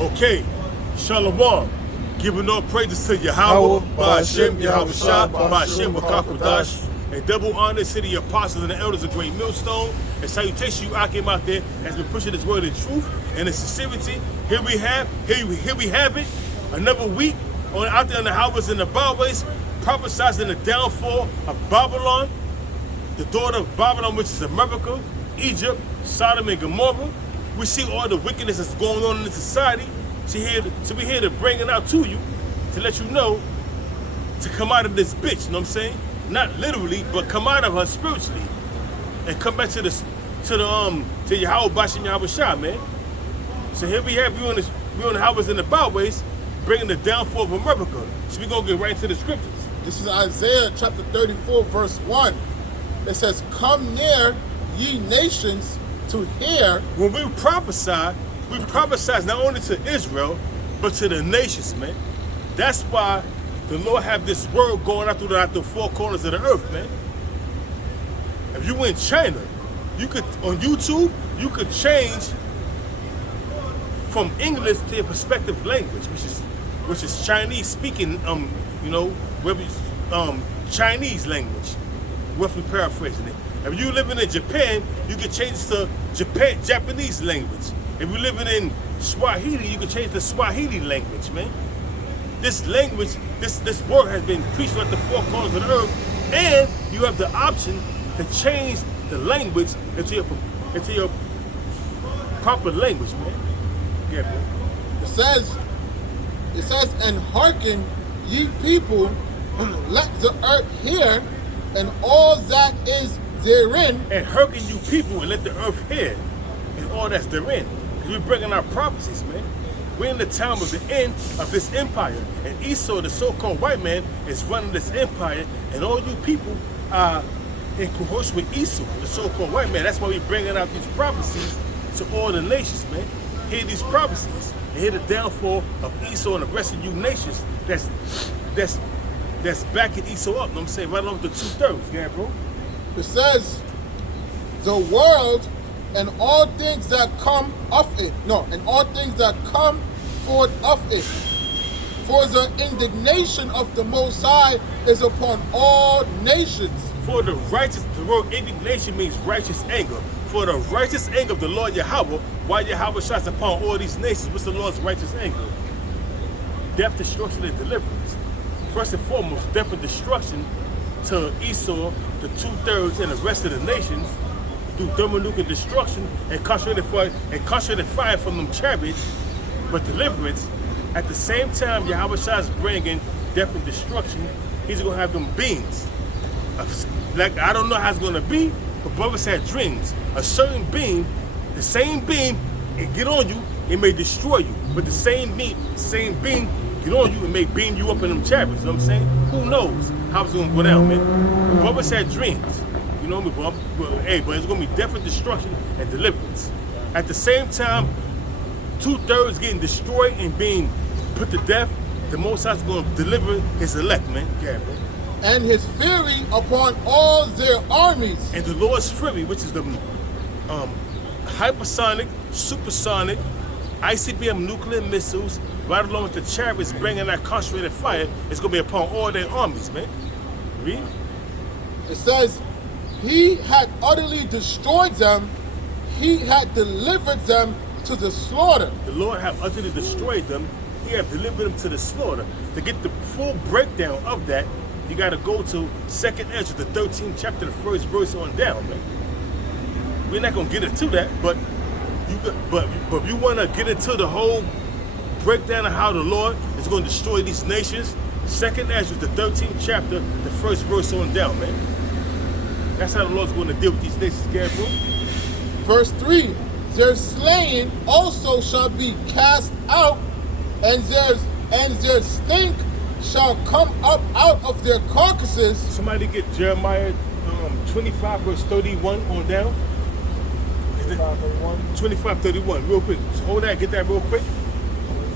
Okay, Shalom. Giving all praises to Yahweh, Ba'ashem, Yahweh Shah, Ba'ashem, Ba'kakwadash, and double honor to the apostles and the elders of Great Millstone. And salutation you, I came out there as we pushing this word in truth and in sincerity. Here we have it. Another week out there in the highways and the byways, prophesizing the downfall of Babylon, the daughter of Babylon, which is America, Egypt, Sodom, and Gomorrah. We see all the wickedness that's going on in the society. So we're here to bring it out to you, to let you know, to come out of this bitch, you know what I'm saying? Not literally, but come out of her spiritually. And come back to Yahweh Bashim Yahweh Shah, man. So here we have you on the highways and the byways, bringing the downfall of America. So we're gonna get right into the scriptures. This is Isaiah chapter 34, verse 1. It says, "Come near, ye nations, to hear." When we prophesy not only to Israel, but to the nations, man. That's why the Lord have this word going out throughout the four corners of the earth, man. If you in China, you could, on YouTube, you could change from English to your perspective language, which is Chinese speaking, Chinese language, roughly paraphrasing it. If you living in Japan, you can change to Japanese language. If you're living in Swahili, you can change the Swahili language, man. This language, this word has been preached at the four corners of the earth, and you have the option to change the language into your proper language, man. Yeah, bro. It says, "And hearken, ye people, let the earth hear, and all that is therein." And hearken, you people, and let the earth hear, and all that's therein. We're bringing our prophecies, man. We're in the time of the end of this empire. And Esau, the so-called white man, is running this empire. And all you people are in cohorts with Esau, the so-called white man. That's why we're bringing out these prophecies to all the nations, man. Hear these prophecies. And hear the downfall of Esau and the rest of you nations that's backing Esau up. You know what I'm saying? Right along with the 2/3. Yeah, bro. It says, "The world and all things that come of it." No, and all things that come forth of it. "For the indignation of the Most High is upon all nations." For the word indignation means righteous anger. For the righteous anger of the Lord Yahweh, why Yahweh shines upon all these nations. What's the Lord's righteous anger? Death, destruction, and deliverance. First and foremost, death and destruction to Esau, the 2/3, and the rest of the nations, through thermonuclear destruction and concentrated fire from them chariots, but deliverance. At the same time, Yahweh Shah is bringing death and destruction. He's going to have them beings. Like, I don't know how it's going to be, but brothers had dreams. A certain beam, the same beam, it get on you, it may destroy you. But the same beam get on you, it may beam you up in them chariots. You know what I'm saying? Who knows how it's going to go down, man? Brothers had dreams. You know me, but it's going to be death and destruction and deliverance. At the same time, 2/3 getting destroyed and being put to death, the Most High is going to deliver his elect, man. Yeah, bro. "And his fury upon all their armies." And the Lord's fury, which is the hypersonic, supersonic, ICBM nuclear missiles, right along with the chariots bringing that concentrated fire, it's going to be upon all their armies, man. Read. It says, "He had utterly destroyed them, he had delivered them to the slaughter." The Lord have utterly destroyed them, he have delivered them to the slaughter. To get the full breakdown of that, you got to go to 2nd Ezra, the 13th chapter, the 1st verse on down, man. We're not going to get into that, but if you want to get into the whole breakdown of how the Lord is going to destroy these nations, 2nd Ezra, the 13th chapter, the 1st verse on down, man. That's how the Lord's going to deal with these nations, Gabriel. Verse 3, "Their slain also shall be cast out, and their stink shall come up out of their carcasses." Somebody get Jeremiah 25 verse 31 on down. 25:31, real quick. Just hold that, get that real quick.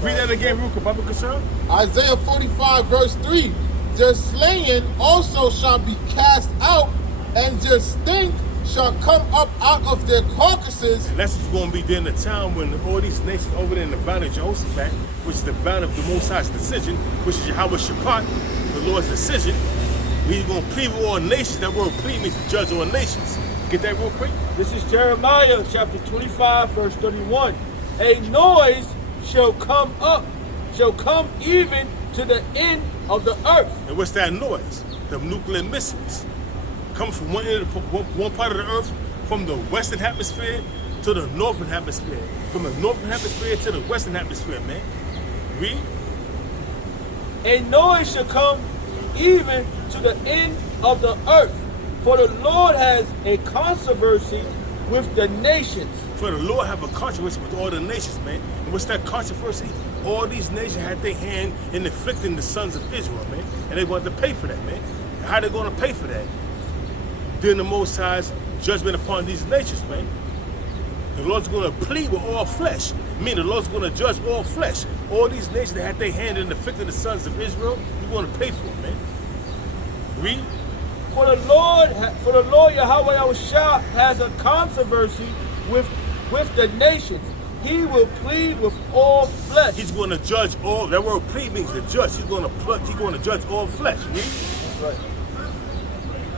Read that again real quick, Baba Kashan. Isaiah 45 verse 3, "Their slain also shall be cast out, and their stink shall come up out of their carcasses. And that's what's going to be during the time when all these nations over there in the valley of Jehoshaphat, which is the valley of the Most High's decision, which is Yahweh Shabbat, the Lord's decision, where he's going to plead with all nations. That word plead means to judge all nations. Get that real quick? This is Jeremiah chapter 25, verse 31. A noise shall come up, shall come even to the end of the earth. And what's that noise? The nuclear missiles. Comes from one part of the earth, from the western hemisphere to the northern hemisphere. From the northern hemisphere to the western hemisphere, man. Read. A noise shall come even to the end of the earth. For the Lord has a controversy with the nations. For the Lord have a controversy with all the nations, man. And what's that controversy? All these nations had their hand in afflicting the sons of Israel, man. And they wanted to pay for that, man. And how they going to pay for that? During the Most High's judgment upon these nations, man. The Lord's going to plead with all flesh. Meaning the Lord's going to judge all flesh. All these nations that had their hand in afflicting the sons of Israel, you're going to pay for it, man. Read. For the Lord Yahweh Yahushua has a controversy with the nations. He will plead with all flesh. He's going to judge all. That word plead means to judge. He's going to judge all flesh. Read. That's right.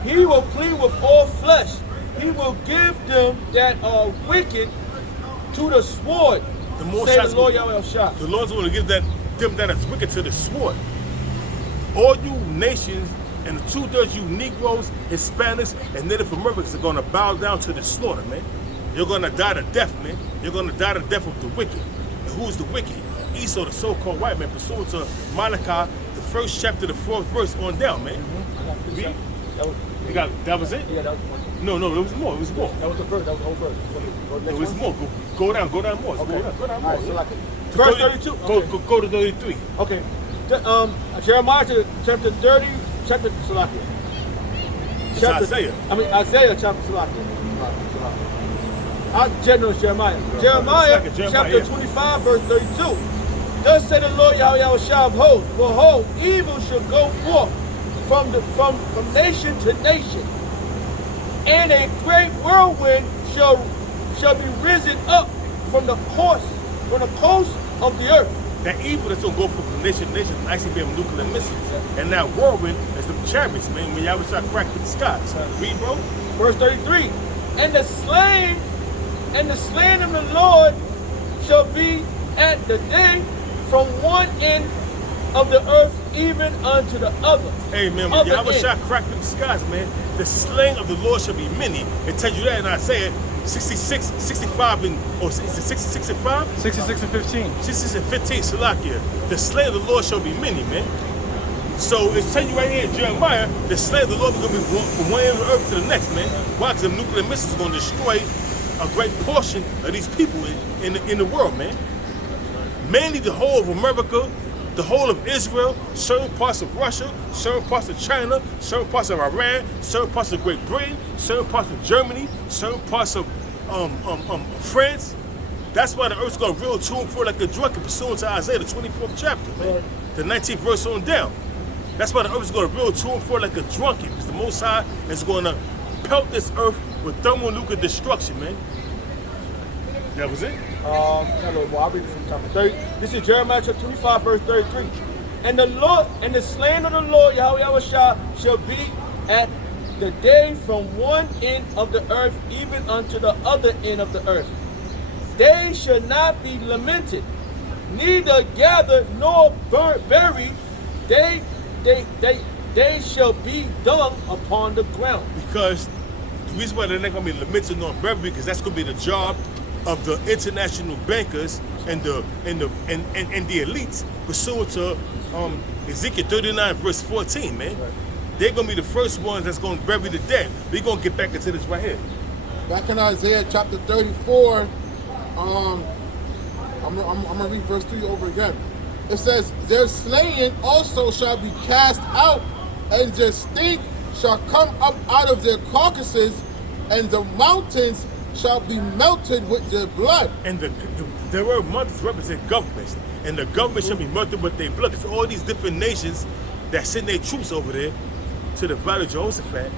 He will plead with all flesh. He will give them that are wicked to the sword. The Most Say High's the Lord Yahweh Yahushua. The Lord's going to give them that is wicked to the sword. All you nations and the 2/3 you Negroes, Hispanics, and Native Americans are going to bow down to the slaughter, man. You're going to die to death, man. You're going to die to death of the wicked. And who's the wicked? Esau, the so-called white man, pursuant to Malachi, the 1st chapter, the 4th verse on down, man. Read. That was it? Yeah, that was one. No, there was more. It was more. That was the first. That was the whole verse. There was more. Go down more. Okay. Go down more. All right, so like verse 32. Go to 33. Okay. Jeremiah chapter 30, chapter Salakia. It's Isaiah. Isaiah chapter Salakia. Jeremiah. Jeremiah chapter 25, verse 32. Thus said the Lord Yahweh Yahushua of hosts, behold, evil shall go forth from nation to nation, and a great whirlwind shall be risen up from the coast of the earth. That evil that's going to go from nation to nation actually be nuclear missiles. And that whirlwind is the chariots, man, when y'all start cracking the skies. Read, bro. Verse 33. And the slain of the Lord shall be at the day from one end of the earth even unto the other. Amen. When Yahweh shall crack the skies, man, the slain of the Lord shall be many. It tells you that in Isaiah 66, 65, is it 66 and 5? 66 and 15. 66 and 15, Salakia. The slain of the Lord shall be many, man. So it's telling you right here in Jeremiah, the slain of the Lord is going to be from one end of the earth to the next, man. Why? Because the nuclear missiles are going to destroy a great portion of these people in the world, man. Mainly the whole of America, the whole of Israel, certain parts of Russia, certain parts of China, certain parts of Iran, certain parts of Great Britain, certain parts of Germany, certain parts of France. That's why the earth's going to reel to and fro like a drunken, pursuant to Isaiah, the 24th chapter, man. The 19th verse on down. That's why the earth is going to reel to and fro like a drunken, because the Most High is going to pelt this earth with thermonuclear destruction, man. That was it? I'll read it from chapter 30. This is Jeremiah chapter 25, verse 33. And the slain of the Lord Yahweh Yahushua shall be at the day from one end of the earth even unto the other end of the earth. They shall not be lamented, neither gathered nor buried. They shall be dung upon the ground. Because the reason why they're not going to be lamented nor buried, because that's going to be the job of the international bankers and the elites, pursuant to Ezekiel 39 verse 14, man. Right. They're gonna be the first ones that's gonna bury the dead. We're gonna get back into this right here. Back in Isaiah chapter 34, I'm gonna read verse 3 over again. It says, their slain also shall be cast out, and their stink shall come up out of their carcasses, and the mountains shall be melted with their blood. And the word mountains represent governments, and the government shall be melted with their blood. It's all these different nations that send their troops over there to the valley of Jehoshaphat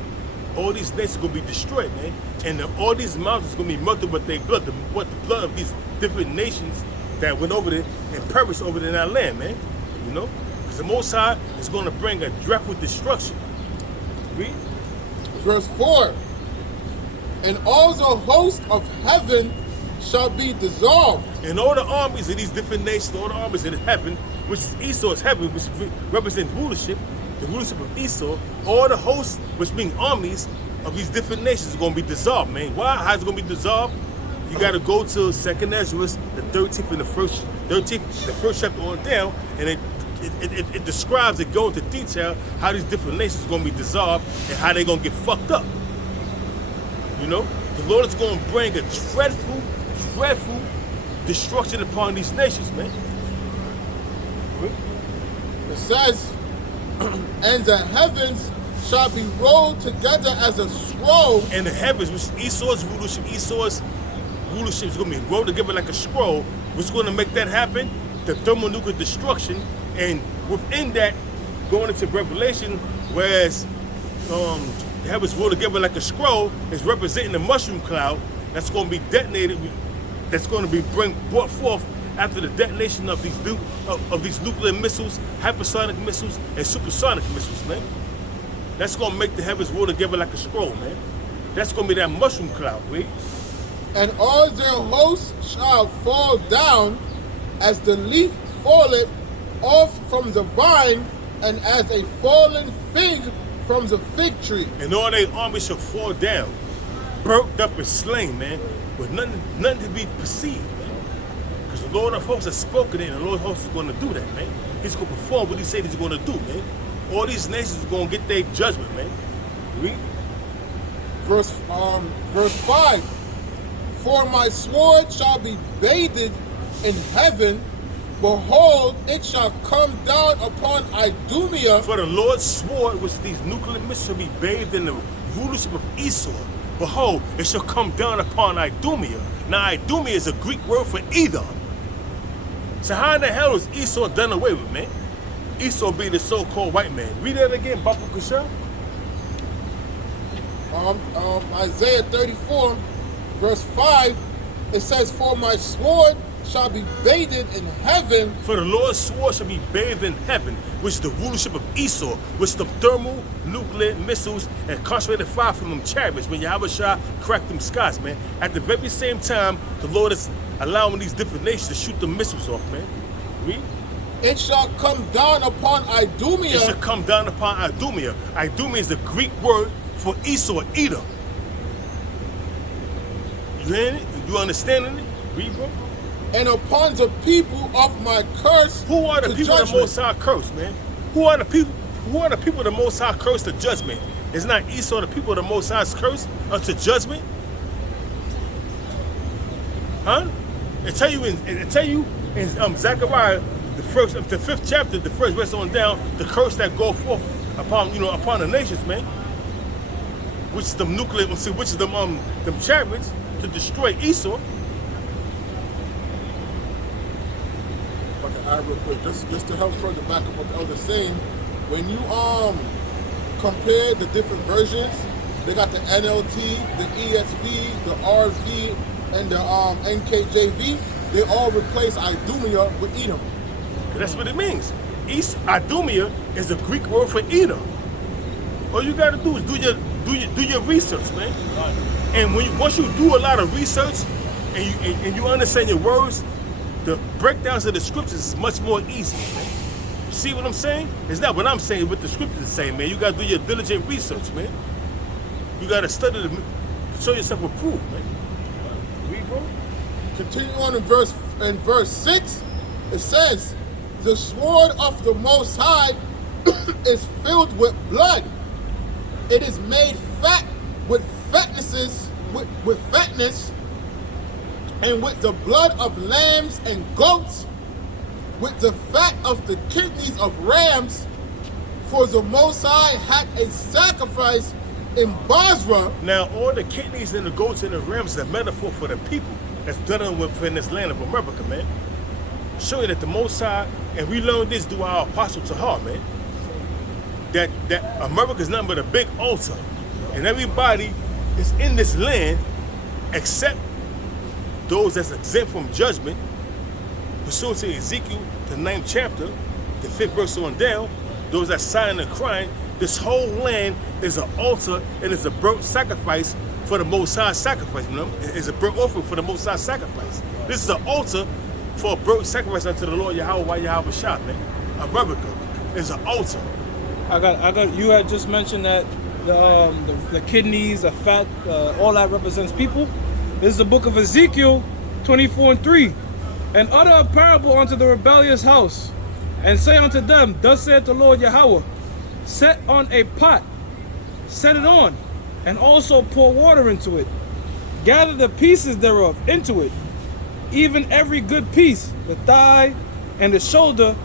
all these nations are gonna be destroyed, man. And all these mountains are gonna be melted with their blood, the blood of these different nations that went over there and perished over there in that land, man. You know? Because the Most High is gonna bring a dreadful destruction. Read. Verse 4. And all the host of heaven shall be dissolved. And all the armies of these different nations, all the armies in heaven, which is Esau's heaven, which represents rulership, the rulership of Esau, all the hosts, which mean armies of these different nations, are going to be dissolved, man. Why? How's it going to be dissolved? You got to go to 2nd Ezra, the 13th and the first chapter on down, and it describes, it goes into detail how these different nations are going to be dissolved and how they're going to get fucked up. You know? The Lord is going to bring a dreadful destruction upon these nations, man. It says, and the heavens shall be rolled together as a scroll. And the heavens, which Esau's rulership is going to be rolled together like a scroll. What's going to make that happen? The thermonuclear destruction. And within that, going into Revelation, whereas the heavens rolled together like a scroll is representing the mushroom cloud that's going to be detonated, that's going to be brought forth after the detonation of these nuclear missiles, hypersonic missiles, and supersonic missiles, man. That's going to make the heavens roll together like a scroll, man. That's going to be that mushroom cloud, wait. And all their hosts shall fall down as the leaf falleth off from the vine, and as a fallen fig from the fig tree. And all their armies shall fall down, burnt up and slain, man, with nothing to be perceived, man. Because the Lord of hosts has spoken it, and the Lord of hosts is going to do that, man. He's going to perform what he said he's going to do, man. All these nations are going to get their judgment, man. Read. Verse 5. For my sword shall be bathed in heaven. Behold, it shall come down upon Idumea. For the Lord's sword, which these nuclear missiles shall be bathed in the rulership of Esau. Behold, it shall come down upon Idumea. Now, Idumea is a Greek word for Edom. So how in the hell is Esau done away with, man? Esau being the so-called white man. Read that again, Baba Kusha. Isaiah 34, verse 5, it says, for my sword shall be bathed in heaven. For the Lord's sword shall be bathed in heaven, which is the rulership of Esau, which the thermal, nuclear missiles, and concentrated fire from them chariots when Yahushua cracked them skies, man. At the very same time, the Lord is allowing these different nations to shoot the missiles off, man. Read. It shall come down upon Idumea. It shall come down upon Idumea. Idumea is the Greek word for Esau, Edom. You hearing it? You understanding it? Read, bro. And upon the people of my curse. Who are the people of the Most High curse, man? Who are the people? Who are the people of the Most High curse to judgment? Is not Esau the people of the Most High's curse unto judgment? Huh? It tell you in Zechariah, the 5th chapter, the first verse on down, the curse that go forth upon the nations, man. Which is them nuclear, which is them chariots to destroy Esau. Okay, all right, real quick, just to help further back up what the elder's saying, when you compare the different versions, they got the NLT, the ESV, the RV, and the NKJV. They all replace Idumea with Edom. That's what it means. Idumea is a Greek word for Edom. All you gotta do is do your research, man. And once you do a lot of research and you understand your words, the breakdowns of the scriptures is much more easy, man. You see what I'm saying? It's not what I'm saying, what the scriptures say, man. You gotta do your diligent research, man. You gotta study to show yourself approved, man. Read, bro. Continue on in verse 6, it says, the sword of the Most High is filled with blood. It is made fat with fatness, and with the blood of lambs and goats, with the fat of the kidneys of rams. For the Most High had a sacrifice in Basra. Now, all the kidneys and the goats and the rams is a metaphor for the people that's done within this land of America, man. Show you that the Most High, and we learned this through our apostle Tahar, man, that America is nothing but a big altar And everybody is in this land except those that's exempt from judgment, pursuant to Ezekiel, the 9th chapter, the 5th verse on down, those that sighing and crying. This whole land is an altar and it's a burnt sacrifice for the Most High sacrifice. You know, it's a burnt offering for the Most High sacrifice. This is an altar for a burnt sacrifice unto the Lord Yahweh, Yahweh Shah, man. America is an altar. I got. You had just mentioned that the kidneys, the fat, all that represents people. This is the book of Ezekiel 24:3. And utter a parable unto the rebellious house, and say unto them, thus saith the Lord Yahweh, set on a pot, set it on, and also pour water into it. Gather the pieces thereof into it, even every good piece, the thigh and the shoulder,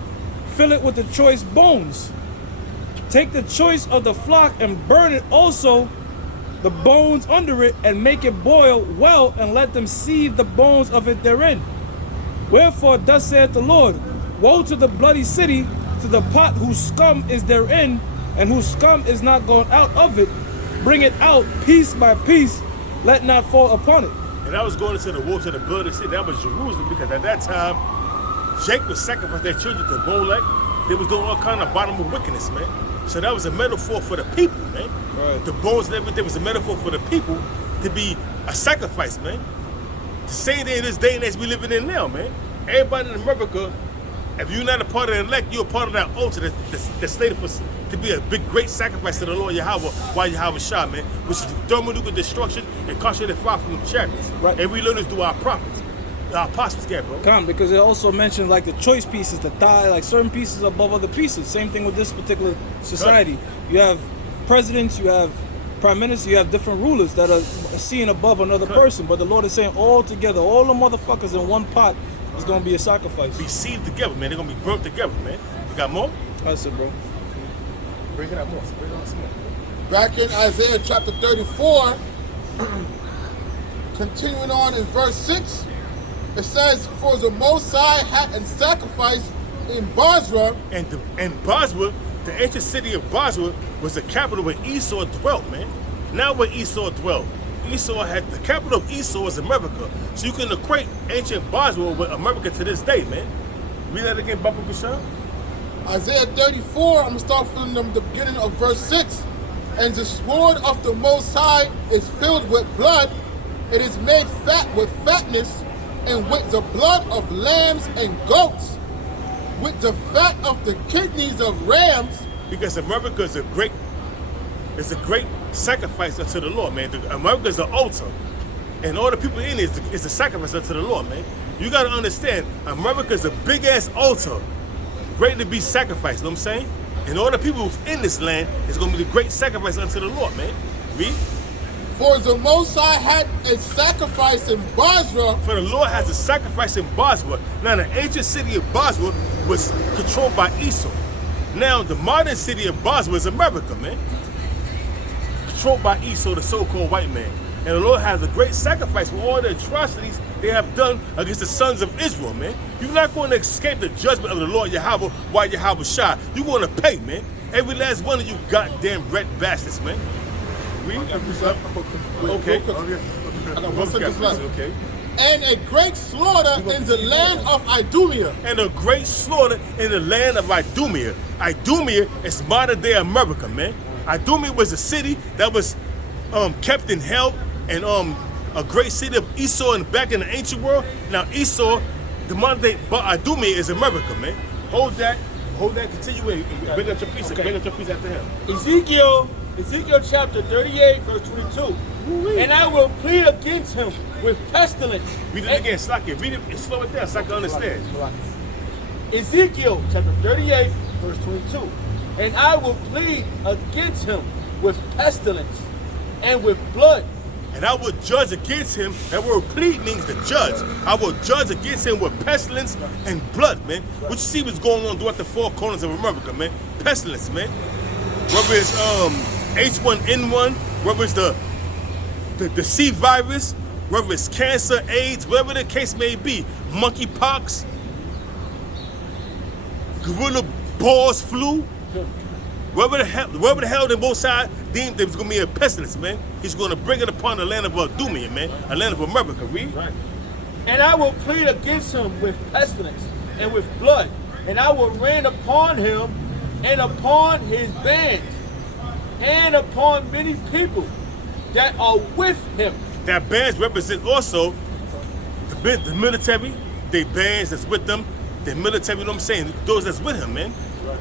fill it with the choice bones. Take the choice of the flock and burn it also, the bones under it, and make it boil well, and let them seethe the bones of it therein. Wherefore thus saith the Lord, woe to the bloody city, to the pot whose scum is therein, and whose scum is not gone out of it. Bring it out piece by piece, let not fall upon it. And I was going into the war to the bloody city. That was Jerusalem, because at that time, Jacob sacrificed their children to Molech. They was doing all kind of bottomless wickedness, man. So that was a metaphor for the people, man. Right. The bones and everything was a metaphor for the people to be a sacrifice, man. The same day in this day and age we living in now, man. Everybody in America, if you're not a part of the elect, you're a part of that altar that's slated for to be a big, great sacrifice to the Lord Yahweh, why Yahweh Shah, man, which is thermonuclear destruction and concentrated fire from the chariots. Right. And we learn this through our prophets, our apostles, bro. Come, because it also mentioned like the choice pieces, the thigh, like certain pieces above other pieces. Same thing with this particular society. You have presidents, you have prime minister, you have different rulers that are seen above another person. But the Lord is saying all together, all the motherfuckers in one pot is going to be a sacrifice. Be sealed together, man. They're going to be burnt together, man. You got more? That's it, bro. Bring it up more. Bring it up some more. Back in Isaiah chapter 34, continuing on in verse 6, it says, for the Most High had a sacrifice in Bozrah. And Bozrah, the ancient city of Bozrah, was the capital where Esau dwelt, man. Now where Esau dwelt. Esau had, the capital of Esau was America. So you can equate ancient Bozrah with America to this day, man. Read that again, Baba Bashar. Isaiah 34, I'm going to start from the beginning of verse 6. And the sword of the Most High is filled with blood. It is made fat with fatness, and with the blood of lambs and goats, with the fat of the kidneys of rams. Because America is a great sacrifice unto the Lord, man. America is the altar. And all the people in it is a sacrifice unto the Lord, man. You got to understand, America is a big-ass altar, ready to be sacrificed, you know what I'm saying? And all the people who's in this land is going to be the great sacrifice unto the Lord, man. Read. For the Most High had a sacrifice in Bozrah. For the Lord has a sacrifice in Bozrah. Now, the ancient city of Bozrah was controlled by Esau. Now, the modern city of Bozrah is America, man. Controlled by Esau, the so-called white man. And the Lord has a great sacrifice for all the atrocities they have done against the sons of Israel, man. You're not going to escape the judgment of the Lord Yahweh, why Yahweh Shah. You're going to pay, man. Every last one of you goddamn red bastards, man. Read. Okay. I got one sentence left. Okay. And a great slaughter in the land of Idumea. And a great slaughter in the land of Idumea. Idumea is modern day America, man. Idumea was a city that was kept in hell, and a great city of Esau and back in the ancient world. Now Esau, the modern day, but Idumea is America, man. Hold that, continue in. Bring up your piece, Okay. bring up your piece after him. Ezekiel chapter 38, verse 22. And I will plead against him with pestilence. Read it again, Slack it. Read it and slow it down so I can understand. Ezekiel chapter 38, verse 22. And I will plead against him with pestilence and with blood. And I will judge against him. That word plead means to judge. I will judge against him with pestilence and blood, man. What you see what's going on throughout the four corners of America, man. Pestilence, man. Whether it's H1N1, whether it's the C virus, whether it's cancer, AIDS, whatever the case may be, monkeypox, gorilla balls flu, wherever the hell they both sides, deemed there was going to be a pestilence, man. He's going to bring it upon the land of Idumea, man, a land of America. Read. Right. And I will plead against him with pestilence and with blood, and I will rain upon him and upon his bands and upon many people that are with him. That bands represent also the military, they bands that's with them, the military, you know what I'm saying, those that's with him, man. Right.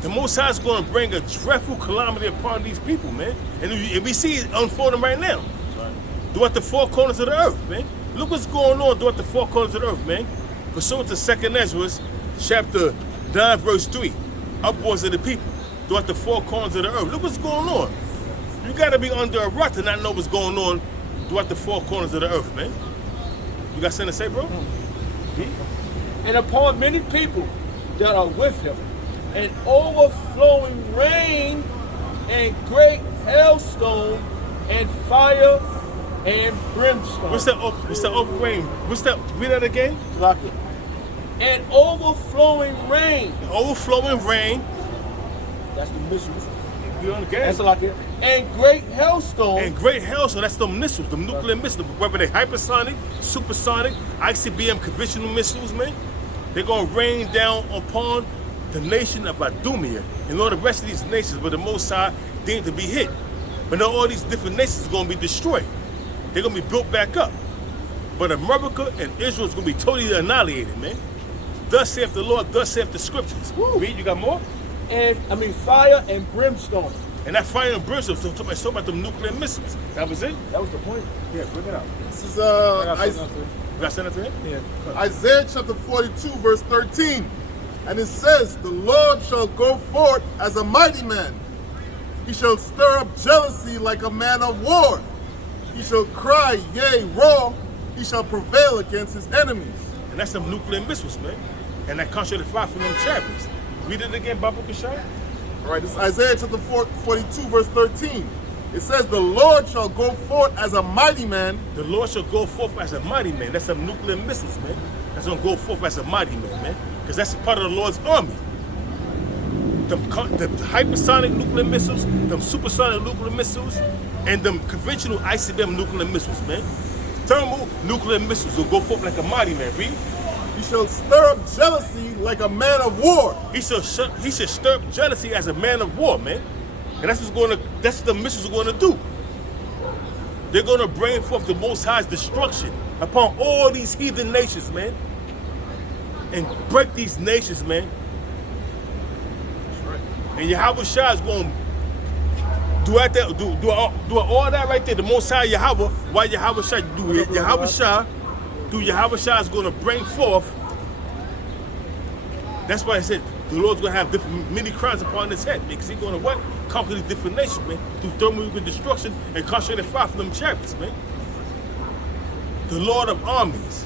The Most High is going to bring a dreadful calamity upon these people, man. And we see it unfolding right now. Right. Throughout the four corners of the earth, man. Look what's going on throughout the four corners of the earth, man. Pursuant to 2nd Ezra, chapter 9, verse 3. Upwards of the people, throughout the four corners of the earth. Look what's going on. You got to be under a rock to not know what's going on throughout the four corners of the earth, man. You got something to say, bro? And upon many people that are with him, an overflowing rain and great hailstone and fire and brimstone. What's that over rain? What's that? Read that again. An overflowing rain. Overflowing rain. That's the missiles. You on the game. That's a lot there. And great hailstone. And great hailstone, that's the missiles, the nuclear missiles, whether they hypersonic, supersonic, ICBM conventional missiles, man. They're going to rain down upon the nation of Idumea and all the rest of these nations where the Most High deemed to be hit. But now all these different nations are going to be destroyed. They're going to be built back up. But America and Israel is going to be totally annihilated, man. Thus saith the Lord, thus saith the scriptures. Read, you got more? And fire and brimstone. And that fire and brimstone, so talk about them nuclear missiles. That was it? That was the point. Yeah, bring it out. This is You got send it to him? Yeah. Isaiah chapter 42, verse 13. And it says, the Lord shall go forth as a mighty man. He shall stir up jealousy like a man of war. He shall cry, yea, roar. He shall prevail against his enemies. And that's them nuclear missiles, man. And that concentrated fire from them chariots. Read it again, Babu Kashai. All right, this is Isaiah chapter 42, verse 13. It says, the Lord shall go forth as a mighty man. The Lord shall go forth as a mighty man. That's some nuclear missiles, man. That's going to go forth as a mighty man. Because that's part of the Lord's army. The hypersonic nuclear missiles, them supersonic nuclear missiles, and them conventional ICBM nuclear missiles, man. Thermal nuclear missiles will go forth like a mighty man. Read. He shall stir up jealousy like a man of war. He should stir up jealousy as a man of war, man. And that's what the missiles are going to do. They're going to bring forth the Most High's destruction upon all these heathen nations, man. And break these nations, man. And Yahweh Shah is going to do all that right there. The Most High Yahweh, while Yahweh Shah do it, Yahweh Shah is going to bring forth. That's why I said the Lord's going to have many crowns upon his head, because he's going to what? Conquer these different nations, man, through thermonuclear destruction and concentrated fire from them chariots, man. The Lord of armies.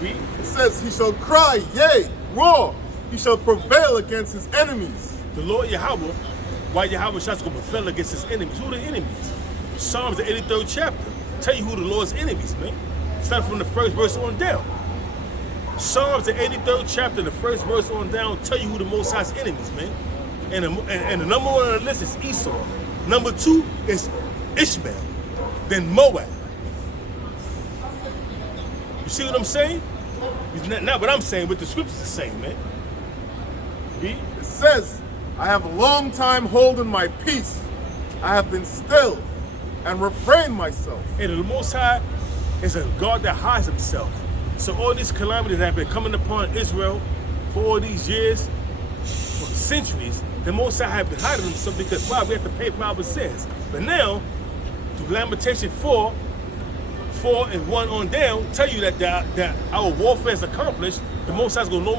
Read. It says, he shall cry, yea, roar. He shall prevail against his enemies. The Lord Yahweh, why Yahweh Shah is going to prevail against his enemies. Who are the enemies? Psalms, the 83rd chapter. Tell you who the Lord's enemies, man. Starting from the first verse on down. Psalms, the 83rd chapter, the first verse on down, tell you who the Most High's enemies, man. And the number one on the list is Esau. Number two is Ishmael. Then Moab. You see what I'm saying? It's not what I'm saying, but the scriptures are saying, man. Read. It says, I have a long time holding my peace. I have been still and refrained myself. And the Most High is a God that hides himself. So all these calamities that have been coming upon Israel for all these years, for centuries, the Most High have been hiding himself because why? We have to pay for our sins. But now, through Lamentation 4 and 1 on down, tell you that our warfare is accomplished. The Most High is going to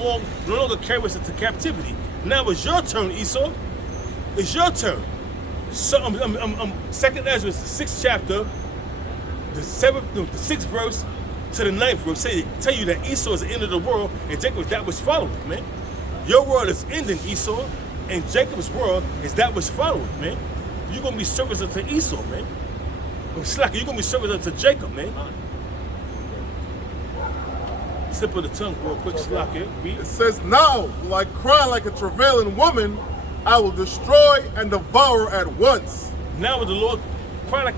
no longer carry us into captivity. Now it's your turn, Esau. It's your turn. So, 2nd Ezra, the 6th chapter, the 6th verse to the 9th verse, tell you that Esau is the end of the world and Jacob is that which followeth, man. Your world is ending, Esau, and Jacob's world is that which followeth, man. You're going to be servants unto Esau, man. Slacker, you're going to be servants unto Jacob, man. Slip of the tongue real quick, Slacker. It says, now will I cry like a travailing woman, I will destroy and devour at once. Now with the Lord, crying like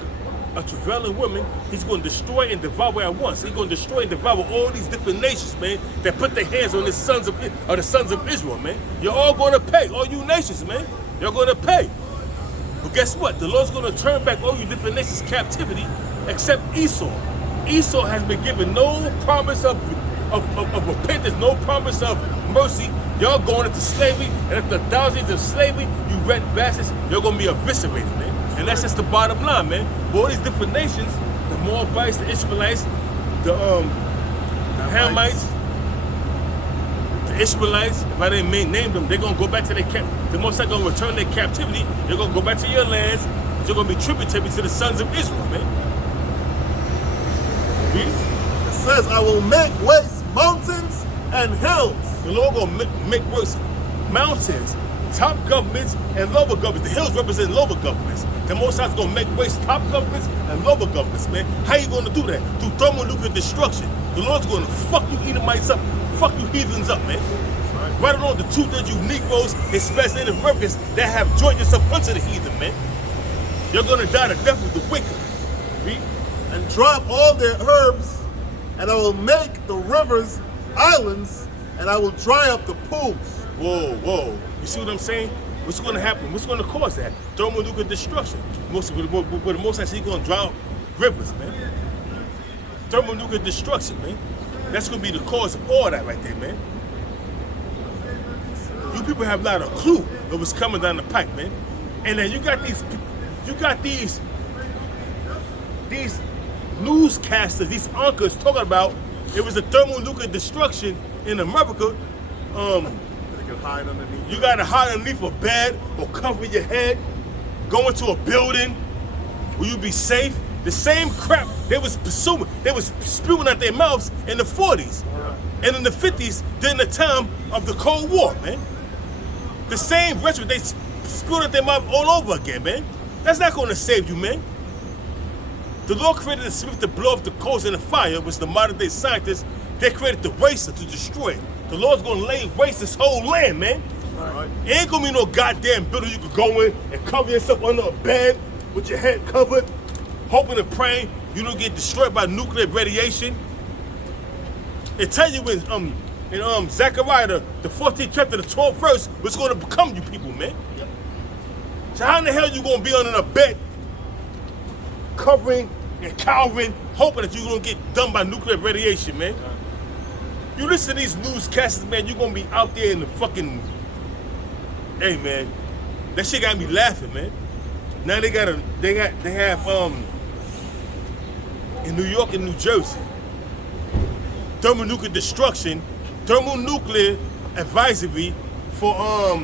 a travailing woman, he's going to destroy and devour at once. He's going to destroy and devour all these different nations, man, that put their hands on the sons of Israel, man. You're all going to pay, all you nations, man. You're going to pay. But guess what? The Lord's going to turn back all you different nations' captivity, except Esau. Esau has been given no promise of repentance, no promise of mercy. Y'all going into slavery, and after thousands of slavery, you red bastards, you're going to be eviscerated, man. And that's just the bottom line, man. But all these different nations, the Moabites, the Ishmaelites, the Hamites, the Ishmaelites, if I didn't name them, they're going to go back to their the Most High going to return their captivity. They're going to go back to your lands. They're going to be tributary to the sons of Israel, man. It says, I will make waste mountains and hills. The Lord going to make waste mountains, top governments, and lower governments. The hills represent lower governments. The Most High is going to make waste top governments and lower governments, man. How you going to do that? Through thermonuclear destruction. The Lord's going to fuck you Edomites up, fuck you heathens up, man. Right along the truth, you Negroes, Hispanics, Native Americans that have joined yourself unto the heathen, man. You're going to die the death of the wicked. Read. And drop all their herbs, and I will make the rivers islands, and I will dry up the pools. Whoa, whoa. You see what I'm saying? What's going to happen? What's going to cause that? Thermonuclear destruction. With the most I see, going to dry up rivers, man. Thermonuclear destruction, man. That's going to be the cause of all that right there, man. You people have not a clue of what's coming down the pipe, man. And then you got these newscasters, these anchors talking about it was a thermonuclear destruction in America. Hide underneath. You gotta hide underneath a bed or cover your head, go into a building where you be safe. The same crap they was spewing out their mouths in the 40s and in the 50s during the time of the Cold War, man. The same rhetoric they spewed out their mouth all over again, man. That's not gonna save you, man. The Lord created the swift to blow off the coals in the fire, which the modern day scientists, they created the waster to destroy it. The Lord's gonna lay waste this whole land, man. Right. It ain't gonna be no goddamn building you could go in and cover yourself under a bed with your head covered, hoping and praying you don't get destroyed by nuclear radiation. It tells you in Zechariah, the 14th chapter, the 12th verse, what's gonna become you people, man. Yep. So how in the hell you gonna be under a bed, covering and cowering, hoping that you're gonna get done by nuclear radiation, man? You listen to these newscasters, man, you're gonna be out there in the fucking, hey man, that shit got me laughing, man. Now they have in New York and New Jersey, thermonuclear destruction, thermonuclear advisory for a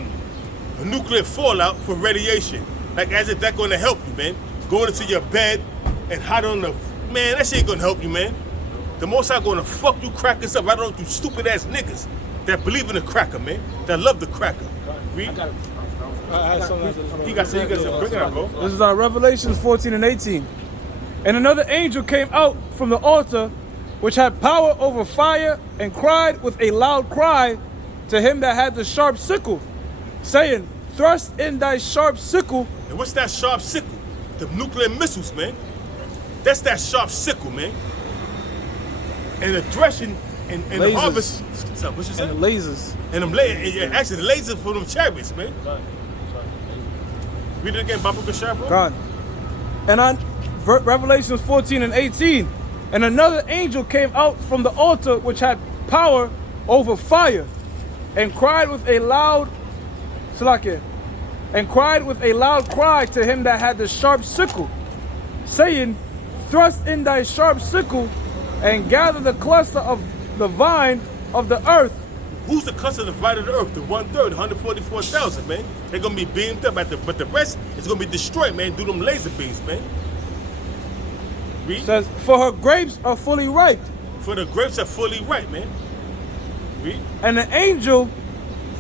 nuclear fallout for radiation. Like as if that's gonna help you, man. Going into your bed and hide on the, man, that shit ain't gonna help you, man. The Most High gonna fuck you crackers up. I don't know you stupid ass niggas that believe in the cracker, man. That love the cracker. Read. I had something. You got to bring it up, bro. This is Revelations 14 and 18. And another angel came out from the altar, which had power over fire, and cried with a loud cry to him that had the sharp sickle, saying, thrust in thy sharp sickle. And what's that sharp sickle? The nuclear missiles, man. That's that sharp sickle, man. And the threshing and the harvest. What you said? And the lasers. And them lasers. Actually, the lasers for them chariots, man. Read it again, Babu Bashar, bro. God. And on Revelations 14 and 18. And another angel came out from the altar, which had power over fire, and cried with a loud cry to him that had the sharp sickle, saying, thrust in thy sharp sickle, and gather the cluster of the vine of the earth. Who's the cluster of the vine of the earth? The 1/3, 144,000, man. They're gonna be beamed up, but the rest is gonna be destroyed, man. Do them laser beams, man. Read. It says, for her grapes are fully ripe. For the grapes are fully ripe, man. Read. And the angel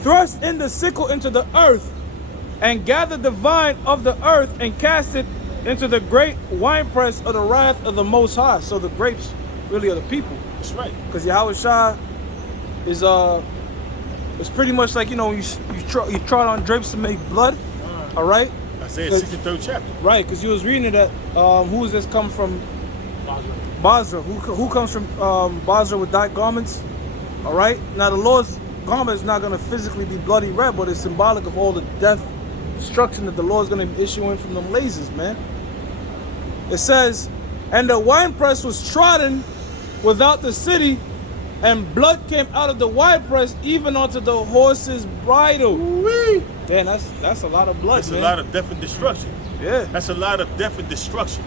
thrust in the sickle into the earth, and gathered the vine of the earth, and cast it into the great winepress of the wrath of the Most High. So the grapes really are the people. That's right. Because Yahweh Shah is It's pretty much like, you know, you trot on drapes to make blood. All right. Isaiah 63rd chapter. Right, because you was reading it that who is this come from? Basra. Who comes from Basra with dyed garments? All right. Now the Lord's garment is not going to physically be bloody red, but it's symbolic of all the death, destruction that the Lord's going to be issuing from them lasers, man. It says, and the winepress was trodden without the city, and blood came out of the winepress even onto the horse's bridle. Woo-wee. Damn, that's a lot of blood. That's man. a lot of death and destruction. Yeah. That's a lot of death and destruction.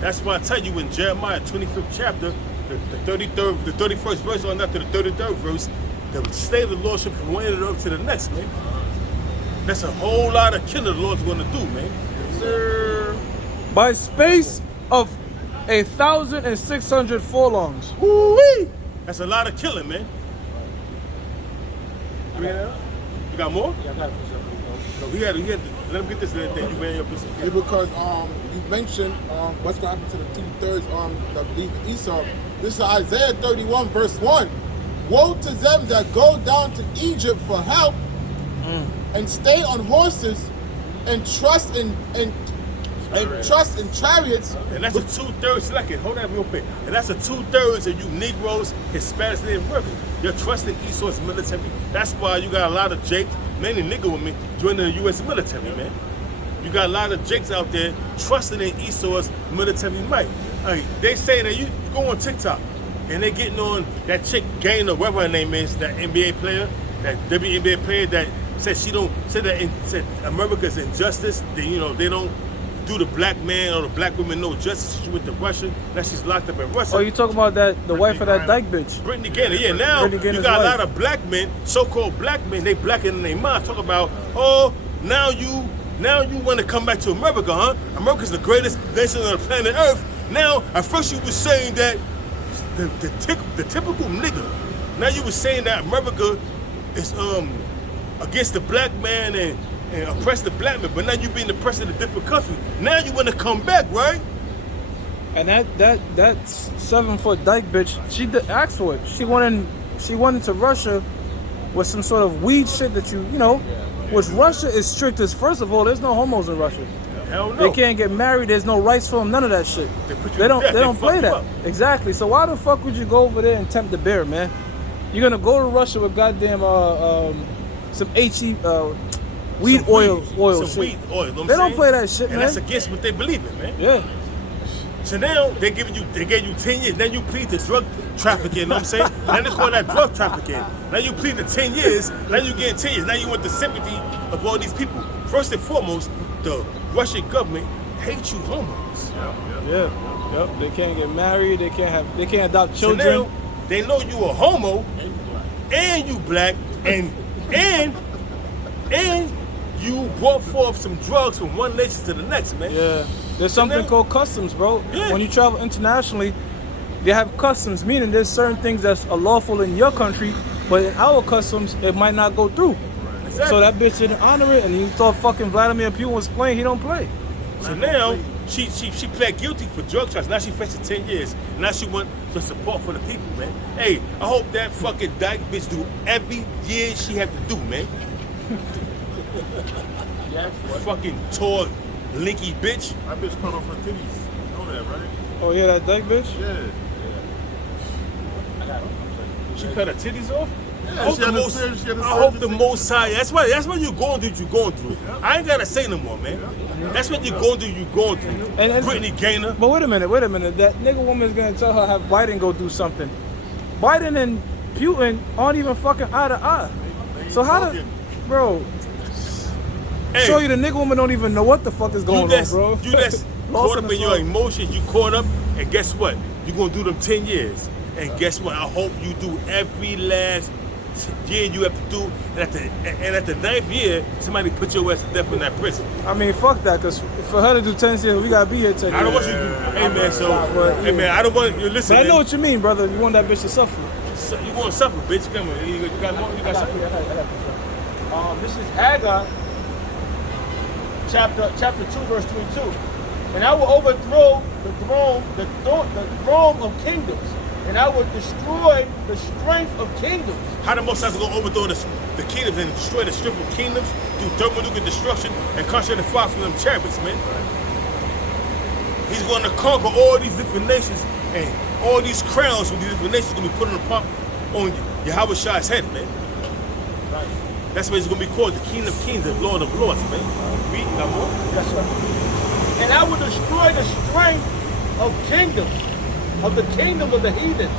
That's why I tell you in Jeremiah 25th chapter, the 31st verse on after the 33rd verse, the state of the Lordship from one end of the earth to the next, man. That's a whole lot of killing the Lord's going to do, man. Sir. By space of 1,600 furlongs. Woo-wee. That's a lot of killing, man. You got more? Yeah, I got it. No, we had to let him get this and then you ran your piece. Yeah, because you mentioned what's going to happen to the 2/3 that believe in Esau. This is Isaiah 31 verse 1. Woe to them that go down to Egypt for help and stay on horses and trust in chariots. And that's a 2/3 second. Hold that real quick. And that's a 2/3 of you Negroes, Hispanics, and Native Americans. You're trusting Esau's military. That's why you got a lot of Jakes, many nigga women, joining the U.S. military, man. You got a lot of Jakes out there trusting in Esau's military might. They say that you go on TikTok and they getting on that chick Gaynor, whatever her name is, that NBA player, that WNBA player that said said America's injustice. They don't do the black man or the black woman no justice. She went to Russia. Now she's locked up in Russia. Oh, you talking about the wife of that dyke bitch? Brittany Gaynor, yeah. Now Brittany Gaynor's you got a lot wife. of black men, so-called black men. They blacker than their mind. Talk about, oh, now you want to come back to America, huh? America's the greatest nation on the planet Earth. Now, at first you were saying that the typical nigga. Now you were saying that America is against the black man and oppress the black man, but now you being oppressed in a different country. Now you want to come back, right? And that 7-foot dyke bitch, she asked for it. She went into Russia with some sort of weed shit that you know, which Russia is strict as. First of all, there's no homos in Russia. Hell no. They can't get married. There's no rights for them. None of that shit. They don't play that. Exactly. So why the fuck would you go over there and tempt the bear, man? You're gonna go to Russia with goddamn some HE weed Some oil some shit. weed oil. You know what They I'm don't saying? play that shit, And man. that's against what they believe in, man. Yeah. So now they gave you 10 years. Then you plead to drug trafficking. You know what I'm saying? Now they call that drug trafficking. Now you plead to 10 years. Now you getting 10 years. Now you want the sympathy of all these people. First and foremost, the Russian government hates you homos. Yeah. Yep. They can't get married. They can't adopt children. So now they know you a homo, and you black, and you brought forth some drugs from one nation to the next, man. Yeah. There's something called customs, bro. Yeah. When you travel internationally, they have customs, meaning there's certain things that's lawful in your country, but in our customs, it might not go through. Exactly. So that bitch didn't honor it, and you thought fucking Vladimir Putin was playing. He don't play. So now she pled guilty for drug charges. Now she facing 10 years. Now she want the support for the people, man. Hey, I hope that fucking dyke bitch do every year she have to do, man. Fucking tall, linky bitch. That bitch cut off her titties. You know that, right? Oh yeah, that dyke bitch. Yeah. She cut her titties off. I Yeah, hope she the had a most. surgery- she had a I hope surgery the to- most high. That's why you're going through what you're going through. I ain't gotta say no more, man. That's what you're going through. You're going through. And- Brittany Gaynor. But wait a minute. That nigga woman's gonna tell her have Biden go do something. Biden and Putin aren't even fucking eye to eye. So how the, bro? Hey, Show you the nigga woman don't even know what the fuck is going on, bro. You just Lost caught in up the in your sauce. emotions. You caught up, and guess what? You're gonna do them 10 years. And guess what? I hope you do every last year you have to do. And at the 9th year, somebody put your ass to death in that prison. I mean, fuck that, cause for her to do 10 years, we gotta be here 10 years. I don't want you to do. Hey man, hey man, I don't want you to listen. But I know man. what you mean, brother. You want that bitch to suffer. So you gonna suffer, bitch. Come on, you got more. You got something. This is Haggai, chapter 2, verse 22. And I will overthrow the throne of kingdoms, and I will destroy the strength of kingdoms. How the Most High is going to overthrow the kingdoms and destroy the strength of kingdoms through thermonuclear destruction and concentrate fire from them chariots, man. He's going to conquer all these different nations, and all these crowns from these different nations are going to be put on Yahweh Shah's head, man. That's why he's going to be called the King of Kings and Lord of Lords, man. Read no more. Yes, sir. And I will destroy the strength of kingdoms, of the kingdom of the heathens,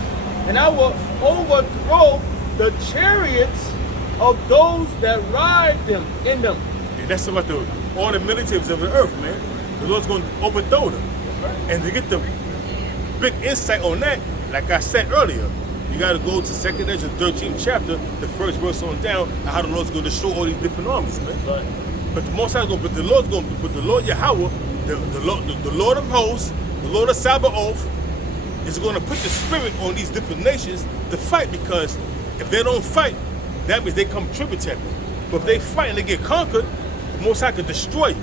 and I will overthrow the chariots of those that ride them in them. And that's about all the militaries of the earth, man. The Lord's going to overthrow them. And to get the big insight on that, like I said earlier, you got to go to 2nd Ezra 13th chapter, the first verse on down, and how the Lord's going to destroy all these different armies, man. Right. But the Most High, but the Lord Yahweh, the Lord of hosts, the Lord of Sabaoth, is going to put the spirit on these different nations to fight, because if they don't fight, that means they come tributary. But if they fight and they get conquered, the Most High could destroy you.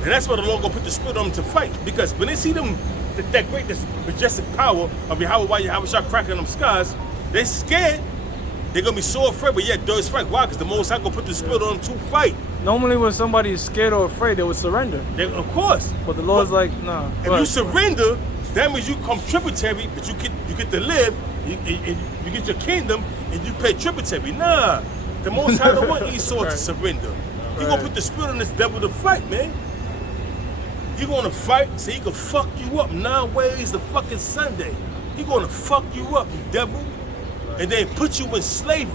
And that's why the Lord going to put the spirit on them to fight. Because when they see them, that great, this majestic power of Yahweh, while Yahweh shot cracking them skies, they're scared. They're going to be so afraid, but yet those fight. Why? Because the Most High going to put the spirit on them to fight. Normally when somebody is scared or afraid, they would surrender. Of course. But the Lord's like, nah. If you surrender, that means you come tributary, but you get to live, you get your kingdom, and you pay tributary. Nah, the Most High don't want Esau to surrender. He gonna put the spirit on this devil to fight, man. He gonna fight so he can fuck you up 9 ways to fucking Sunday. He gonna fuck you up, you devil, and then put you in slavery.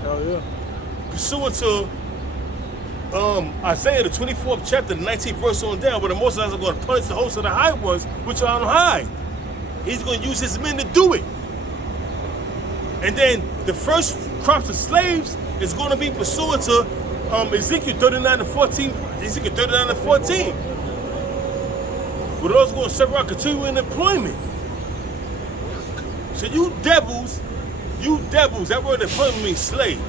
Hell yeah. Pursuant to Isaiah, the 24th chapter, the 19th verse on down, where the Most High is going to punish the host of the high ones, which are on high. He's going to use his men to do it. And then the first crops of slaves is going to be pursuant to Ezekiel 39 and 14. Ezekiel 39 and 14. Where those going to serve out continuing employment. So you devils, that word employment means slave.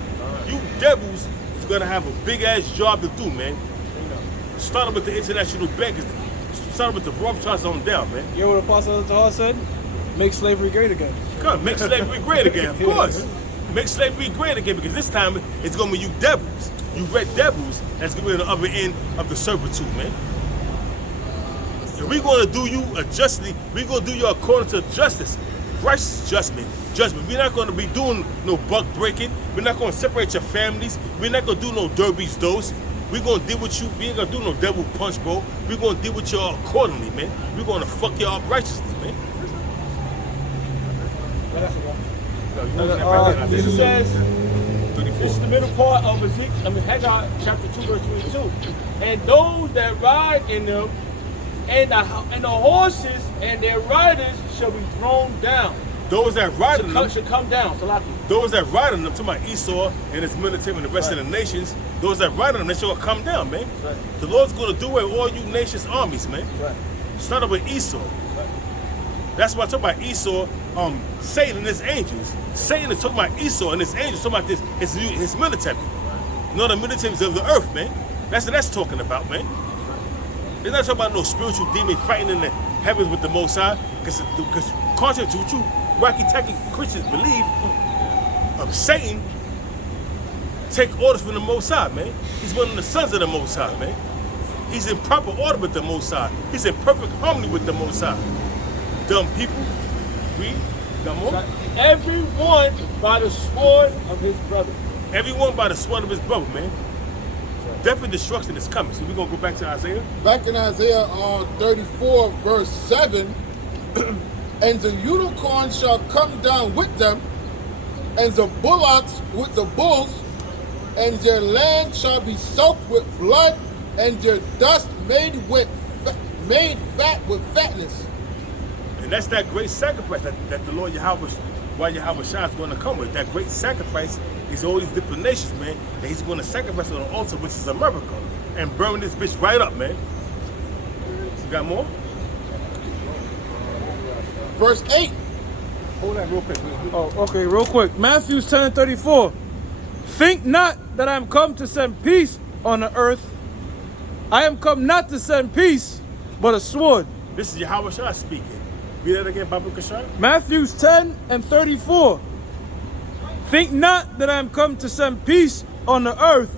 You devils is gonna have a big ass job to do, man. Starting with the international bankers, starting with the Rothschilds on down, man. You know what Apostle Tahar said? Make slavery great again. Come, make slavery great again, of course. Make slavery great again, because this time it's gonna be you devils, you red devils, that's gonna be on the other end of the servitude, man. And we're gonna do you justly, we're gonna do you according to justice, righteous judgment. We're not going to be doing no buck breaking. We're not going to separate your families. We're not going to do no derbies dose. We're going to deal with you. We ain't going to do no devil punch, bro. We're going to deal with y'all accordingly, man. We're going to fuck y'all up righteously, man. This says, this is the middle part of Haggai chapter 2, verse 22. And those that ride in them, and the horses and their riders shall be thrown down. Those that ride in them should come down. Those that ride in them, talking about Esau and his military and the rest of the nations, those that ride in them, they shall come down, man. Right. The Lord's going to do away with all you nations' armies, man. Right. Start with Esau. Right. That's why I talk about Esau, Satan and his angels. Satan is talking about Esau and his angels, talking about his military. You know, the militaries of the earth, man. That's what that's talking about, man. It's not talking about no spiritual demon fighting in the heavens with the Most High, because contrary to what you wacky-tacky Christians believe, Satan take orders from the Most High, man. He's one of the sons of the Most High, man. He's in proper order with the Most High. He's in perfect harmony with the Most High. Dumb people. Read. Got more? Everyone by the sword of his brother. Everyone by the sword of his brother, man. Definitely destruction is coming. So we're going to go back to Isaiah. Back in Isaiah 34, verse 7, and the unicorn shall come down with them, and the bullocks with the bulls, and their land shall be soaked with blood, and their dust made fat with fatness. And that's that great sacrifice that the Lord Yahweh, why Yahweh Shah is going to come with. That great sacrifice is all these different nations, man, that he's going to sacrifice on the altar, which is America, and burn this bitch right up, man. You got more? Verse 8. Hold on real quick. Oh, okay, real quick. Matthew 10:34. Think not that I am come to send peace on the earth. I am come not to send peace, but a sword. This is Yahweh Shah speaking. Read that again, Bible Kashan. Matthew 10 and 34. Think not that I am come to send peace on the earth.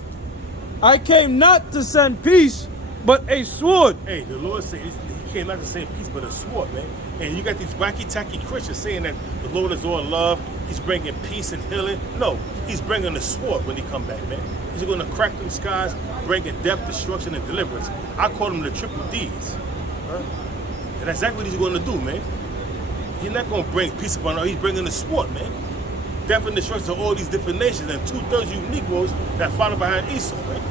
I came not to send peace, but a sword. Hey, the Lord said he came not to send peace, but a sword, man. And you got these wacky-tacky Christians saying that the Lord is all love. He's bringing peace and healing. No, he's bringing a sword when he come back, man. He's going to crack them skies, bringing death, destruction, and deliverance. I call them the triple D's. Right? And that's exactly what he's going to do, man. He's not going to bring peace upon us. He's bringing a sword, man. Death and destruction to all these different nations and 2/3 you Negroes that follow behind Esau, man.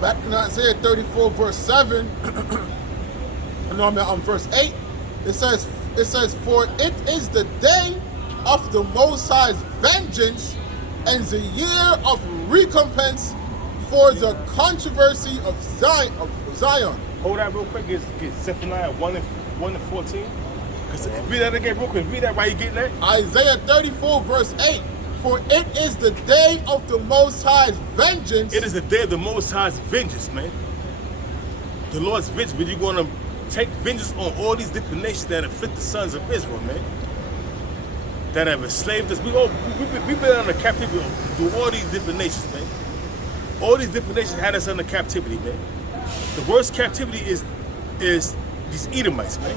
Back in Isaiah 34, verse 7, verse 8, it says, for it is the day of the Most High's vengeance and the year of recompense for the controversy of Zion. Hold that real quick. Get Zephaniah 1 and 14. Read that again real quick. Read that while you're getting that. Isaiah 34, verse 8. For it is the day of the Most High's vengeance. It is the day of the Most High's vengeance, man. The Lord's vengeance. But you're going to take vengeance on all these different nations that afflict the sons of Israel, man. That have enslaved us. We've been under captivity through all these different nations, man. All these different nations had us under captivity, man. The worst captivity is these Edomites, man.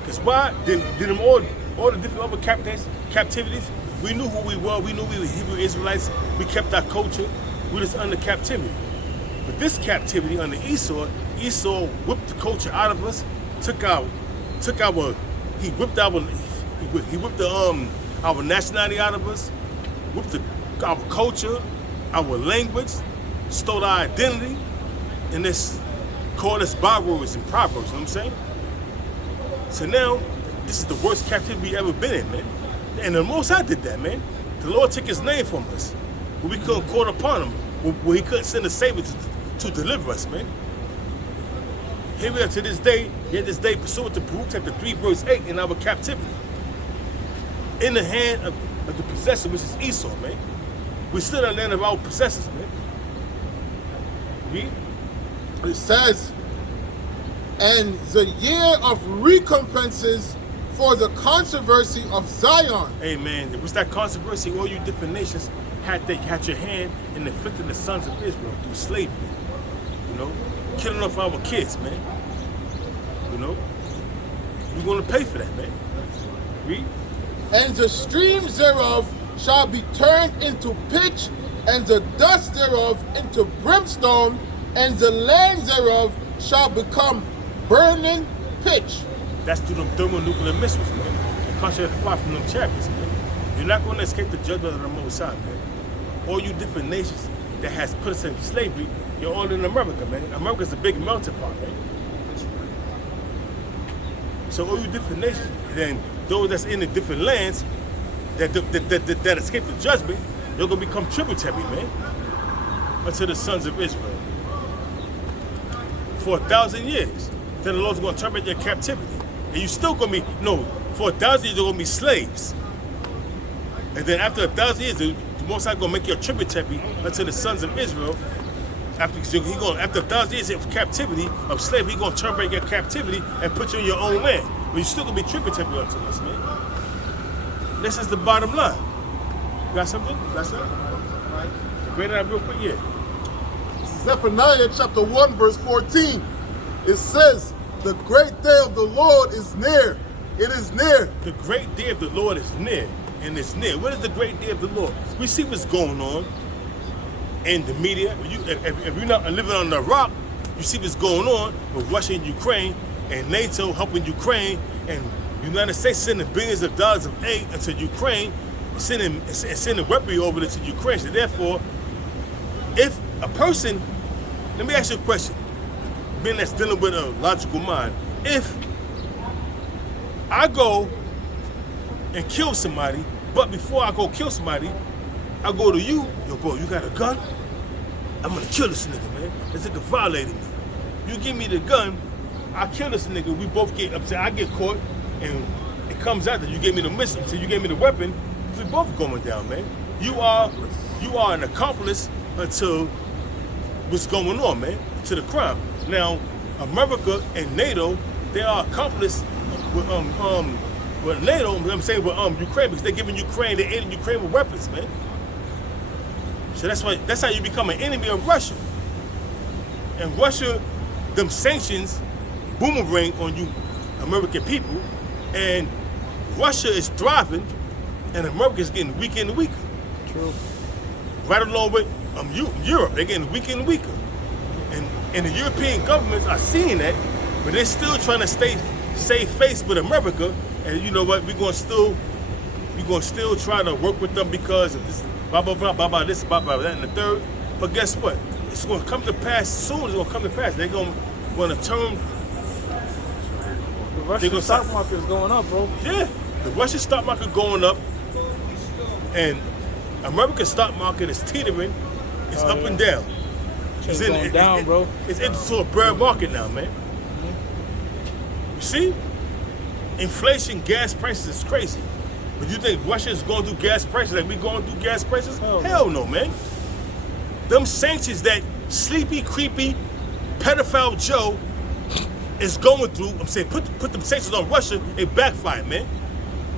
Because why? Did them all the different other captivities, we knew who we were. We knew we were Hebrew Israelites. We kept our culture. We was under captivity. But this captivity under Esau whipped the culture out of us. He whipped our nationality out of us. Whipped our culture, our language, stole our identity, and this called us borrowers and proverbs. You know what I'm saying? So now, this is the worst captivity we ever been in, man. And the Most High did that, man. The Lord took his name from us. When we couldn't call upon him. When he couldn't send a Savior to deliver us, man. Here we are to this day, yet this day pursuant to Baruch chapter 3, verse 8, in our captivity. In the hand of the possessor, which is Esau, man. We're still in the land of our possessors, man. Read. It says, and the year of recompenses for the controversy of Zion. Amen. It was that controversy. All you different nations had your hand in afflicting the sons of Israel through slavery. You know, killing off our kids, man. You know, we're going to pay for that, man. Read. And the streams thereof shall be turned into pitch, and the dust thereof into brimstone, and the land thereof shall become burning pitch. That's through them thermonuclear missiles, man. And contrary to fly from them chariots, man. You're not going to escape the judgment of the Most High, man. All you different nations that has put us in slavery, you're all in America, man. America's a big melting pot, man. So all you different nations, then those that's in the different lands that escape the judgment, they're going to become tributary, man, unto the sons of Israel. For 1,000 years, then the Lord's going to terminate your captivity. And you still going to be, for 1,000 years, you're going to be slaves. And then after 1,000 years, the Most High going to make you a tributary unto the sons of Israel. After 1,000 years of captivity, of slavery, he's going to terminate your captivity and put you in your own land. But you're still going to be tributary unto us, man. This is the bottom line. You got something? That's it? Bring it up real quick, yeah. Zephaniah chapter 1, verse 14. It says, the great day of the Lord is near. It is near. The great day of the Lord is near. And it's near. What is the great day of the Lord? We see what's going on in the media. If you're not living on the rock, you see what's going on with Russia and Ukraine, and NATO helping Ukraine, and the United States sending billions of dollars of aid into Ukraine, sending weaponry over to Ukraine. So therefore, if a person, let me ask you a question, being that's dealing with a logical mind, if I go and kill somebody, but before I go kill somebody, I go to you, yo bro, you got a gun? I'm gonna kill this nigga, man. This nigga violated me. You give me the gun, I kill this nigga, we both get upset, I get caught, and it comes out that you gave me the missile, so you gave me the weapon, we both going down, man. You are an accomplice until what's going on, man, to the crime. Now, America and NATO, they are accomplice with with NATO. You know what I'm saying, with Ukraine, because they're giving Ukraine, they're aiding Ukraine with weapons, man. So that's how you become an enemy of Russia. And Russia, them sanctions boomerang on you American people, and Russia is thriving and America is getting weaker and weaker. True. Right along with Europe, they're getting weaker and weaker. And the European governments are seeing that, but they're still trying to save face with America. And you know what? We're gonna still try to work with them because of this blah blah blah blah blah this blah blah that and the third. But guess what? It's gonna come to pass soon. It's gonna come to pass. They're gonna turn. The Russian stock market is going up, bro. Yeah, the Russian stock market going up, and America's stock market is teetering. It's up and down. It's going down, bro. It's into a bear market now, man. You see? Inflation, gas prices is crazy. But you think Russia is going through gas prices like we going through gas prices? Hell no, man. Them sanctions that sleepy, creepy, pedophile Joe is going through, I'm saying, put them sanctions on Russia, it backfired, man.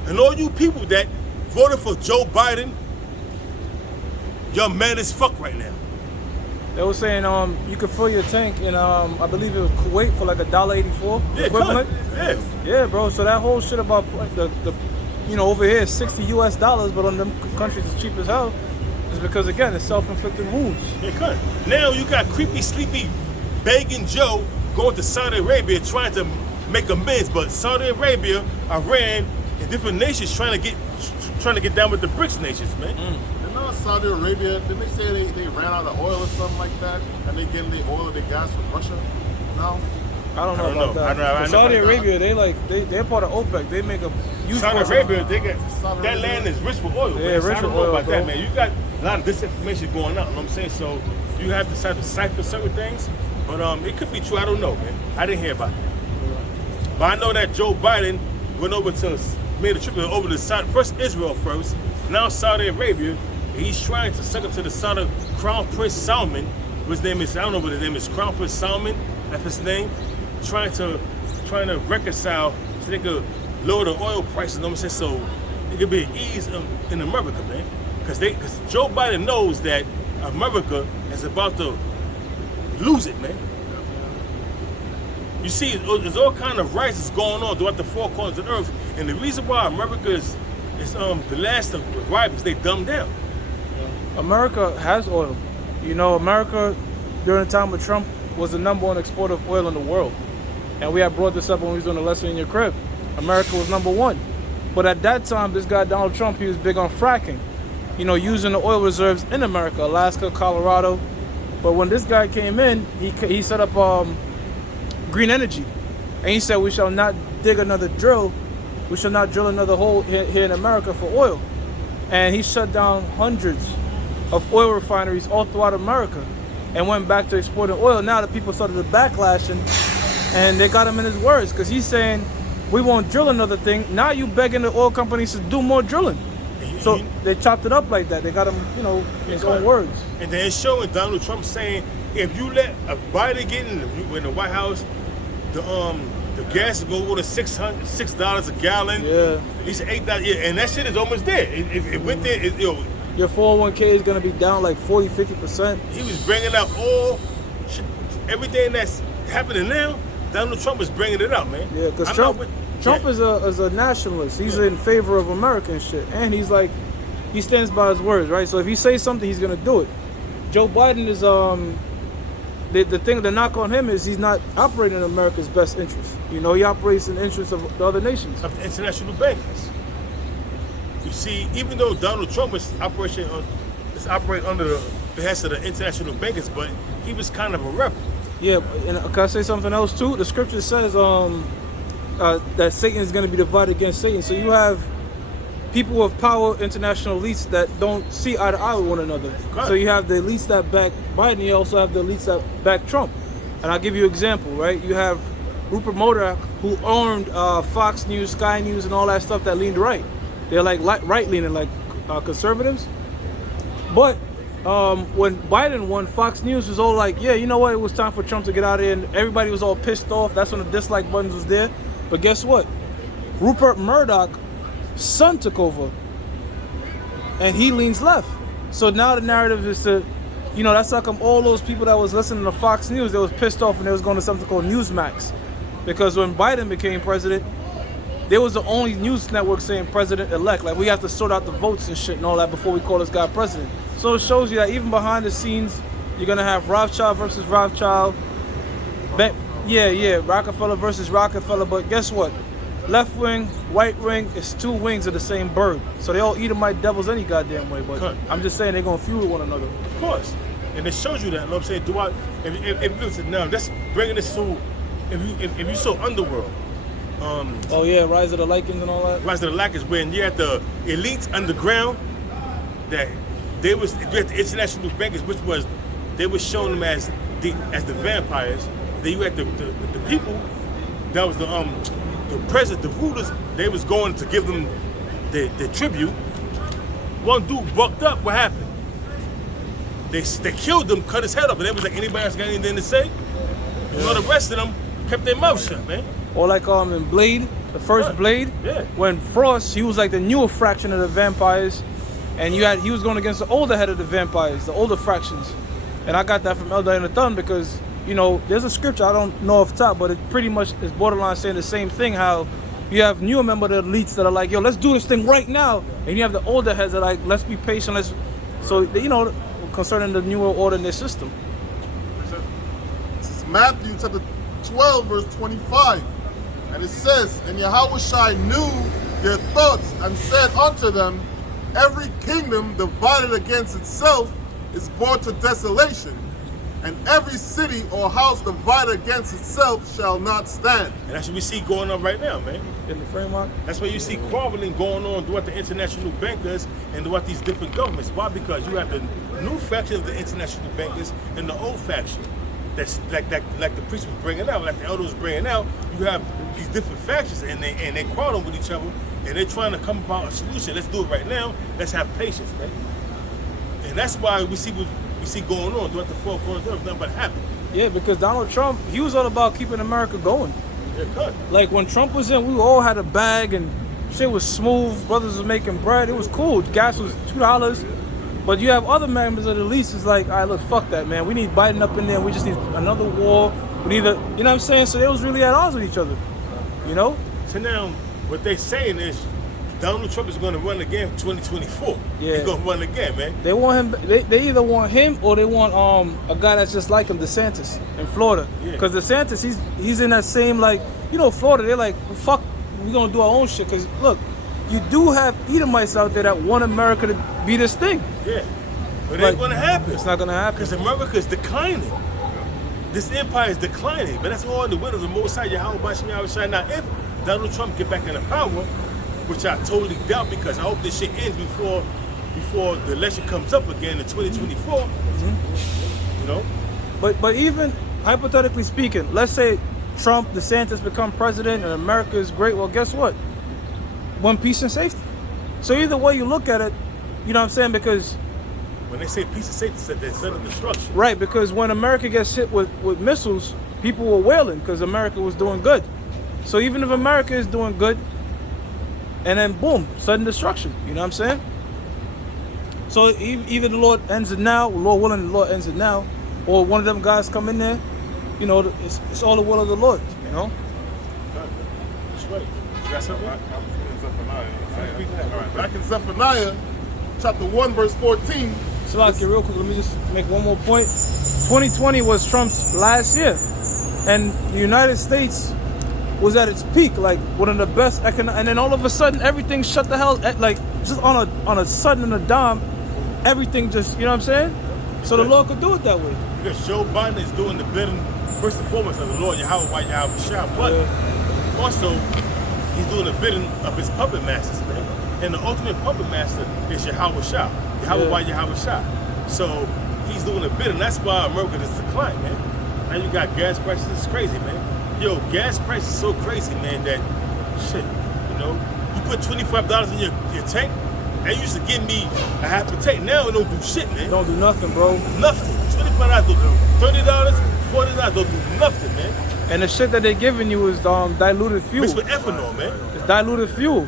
And all you people that voted for Joe Biden, you're mad as fuck right now. They were saying you could fill your tank in I believe it was Kuwait for like $1.84 equivalent. Yeah, bro. So that whole shit about the over here it's $60 US, but on them countries it's cheap as hell. Is because again it's self-inflicted wounds. It could. Now you got creepy, sleepy, begging Joe going to Saudi Arabia trying to make amends, but Saudi Arabia, Iran, and different nations trying to get down with the BRICS nations, man. You know, Saudi Arabia, didn't they say they ran out of oil or something like that, and they getting their oil, their gas from Russia now? I don't know about that. I know Saudi about Arabia, they're part of OPEC. They make a huge Saudi portion. Arabia, that land is rich with oil. Yeah, man. rich So I don't with know oil, about bro. that, man. You got a lot of disinformation going out. You know what I'm saying? So you have to decipher certain things, but it could be true. I don't know, man. I didn't hear about that. But I know that Joe Biden made a trip over to first Israel first, now Saudi Arabia. He's trying to suck up to the son of Crown Prince Salman. His name is, I don't know what his name is, Crown Prince Salman, that's his name. Trying to reconcile so they could lower the oil prices, you know what I'm saying? So it could be an ease in America, man. Because Joe Biden knows that America is about to lose it, man. You see, there's all kind of rises going on throughout the four corners of the earth, and the reason why America is the last of the rivals, they dumbed down. America has oil. You know, America during the time of Trump was the #1 exporter of oil in the world. And we had brought this up when we was doing a lesson in your crib. America was #1. But at that time, this guy Donald Trump, he was big on fracking. You know, using the oil reserves in America, Alaska, Colorado. But when this guy came in, he set up green energy. And he said we shall not dig another drill. We shall not drill another hole here in America for oil. And he shut down hundreds of oil refineries all throughout America and went back to exporting oil. Now the people started to backlash and they got him in his words because he's saying we won't drill another thing. Now you begging the oil companies to do more drilling. So they chopped it up like that. They got him, in his own words. And then it's showing Donald Trump saying if you let Biden get in the White House, the gas will go to $6 a gallon. Yeah. He said $8. Yeah, and that shit is almost there. It went there. Your 401k is gonna be down like 40-50%. He was bringing out everything that's happening now. Donald Trump is bringing it out, man. Yeah, because Trump is a nationalist. He's in favor of American shit, and he's like, he stands by his words, right? So if he says something, he's gonna do it. Joe Biden is the knock on him is he's not operating in America's best interest. He operates in the interest of the other nations. Of the international bankers. You see, even though Donald Trump is operating under the behest of the international bankers, but he was kind of a rebel. Yeah, and can I say something else too? The scripture says that Satan is going to be divided against Satan. So you have people with power, international elites that don't see eye to eye with one another. Okay. So you have the elites that back Biden, you also have the elites that back Trump. And I'll give you an example, right? You have Rupert Murdoch, who owned Fox News, Sky News, and all that stuff that leaned right. They're like right-leaning, like conservatives. But when Biden won, Fox News was all like, yeah, you know what, it was time for Trump to get out of here, and everybody was all pissed off. That's when the dislike buttons was there. But guess what? Rupert Murdoch's son took over, and he leans left. So now the narrative is to, you know, that's how come all those people that was listening to Fox News, they was pissed off and they was going to something called Newsmax. Because when Biden became president, there was the only news network saying president-elect. Like, we have to sort out the votes and shit and all that before we call this guy president. So it shows you that even behind the scenes, you're going to have Rothschild versus Rothschild. Rockefeller versus Rockefeller. But guess what? Left wing, right wing, it's two wings of the same bird. So they all Edomite devils any goddamn way. But I'm just saying they're going to feud with one another. Of course. And it shows you that, you know what I'm saying? If listen, now, let's bring this to, if you saw Underworld. Rise of the Lycans and all that. Rise of the Lycans, when you had the elites underground, that you had the international bankers, which was, they were showing them as the vampires. Then you had the people, that was the president, the rulers, they was going to give them the tribute. One dude bucked up, what happened? They killed him, cut his head off, and they was like, anybody else got anything to say? You know, the rest of them kept their mouth shut, man. Or like in Blade, the first Blade, when Frost, he was like the newer fraction of the vampires, and he was going against the older head of the vampires, the older fractions. And I got that from Elder and the Thun because, you know, there's a scripture, I don't know off the top, but it pretty much is borderline saying the same thing, how you have newer members of the elites that are like, yo, let's do this thing right now. And you have the older heads that are like, let's be patient, so, you know, concerning the newer order in their system. This is Matthew chapter 12, verse 25. And it says, and Yahushua knew their thoughts and said unto them, every kingdom divided against itself is brought to desolation, and every city or house divided against itself shall not stand. And that's what we see going on right now, man. In the framework? That's why you see quarreling going on throughout the international bankers and throughout these different governments. Why? Because you have the new faction of the international bankers and the old faction. That's like the priest was bringing out, like the elders was bringing out. You have these different factions, and they quarreling with each other, and they're trying to come about a solution. Let's do it right now. Let's have patience, man. And that's why we see what we see going on throughout the four corners of nothing but happen. Yeah, because Donald Trump, he was all about keeping America going. Yeah, good. Like when Trump was in, we all had a bag and shit was smooth. Brothers was making bread. It was cool. Gas was $2. But you have other members of the elites is like, all right, look, fuck that, man. We need Biden up in there. We just need another war. We need you know what I'm saying? So they was really at odds with each other, you know? So now, what they saying is, Donald Trump is going to run again in 2024. Yeah. He's going to run again, man. They want him, they either want him or they want a guy that's just like him, DeSantis, in Florida. Because DeSantis, he's in that same, like, you know, Florida, they're like, well, fuck, we're going to do our own shit. Because, look, you do have Edomites out there that want America to be this thing. Yeah. But it ain't going to happen. It's not going to happen. Because America is declining. This empire is declining. But that's all in the will of the Most High, Yahweh Bashim Yahushua. Now, if Donald Trump get back into power, which I totally doubt, because I hope this shit ends before the election comes up again in 2024. You know? But even hypothetically speaking, let's say Trump, DeSantis become president and America is great. Well, guess what? One peace and safety. So either way you look at it, you know what I'm saying? Because when they say peace and safety, they're sudden destruction. Right, because when America gets hit with missiles, people were wailing because America was doing good. So even if America is doing good, and then boom, sudden destruction. You know what I'm saying? So either the Lord ends it now, Lord willing, the Lord ends it now, or one of them guys come in there. You know, it's all the will of the Lord. You know. That's right. You got something? Back in Zephaniah, chapter 1, verse 14. Salaki, real quick, let me just make one more point. 2020 was Trump's last year, and the United States was at its peak, like one of the best and then all of a sudden everything shut the hell, like just on a sudden and a dime, everything just, you know what I'm saying? So the Lord could do it that way. Because Joe Biden is doing the bidding, first and foremost, of the Lord Yahweh Yahushua, but also he's doing the bidding of his puppet masters, man. And the ultimate puppet master is Yahushua, Yahweh Yahushua. So he's doing the bidding. That's why America is declining, man. Now you got gas prices, it's crazy, man. Yo, gas prices so crazy, man, that shit, you know, you put $25 in your tank, They used to give me a half a tank. Now it don't do shit, man. Don't do nothing, bro. Nothing. $25 don't do. $30, $40 don't do nothing, man. And the shit that they giving you is diluted fuel. Mixed with ethanol, man. It's diluted fuel.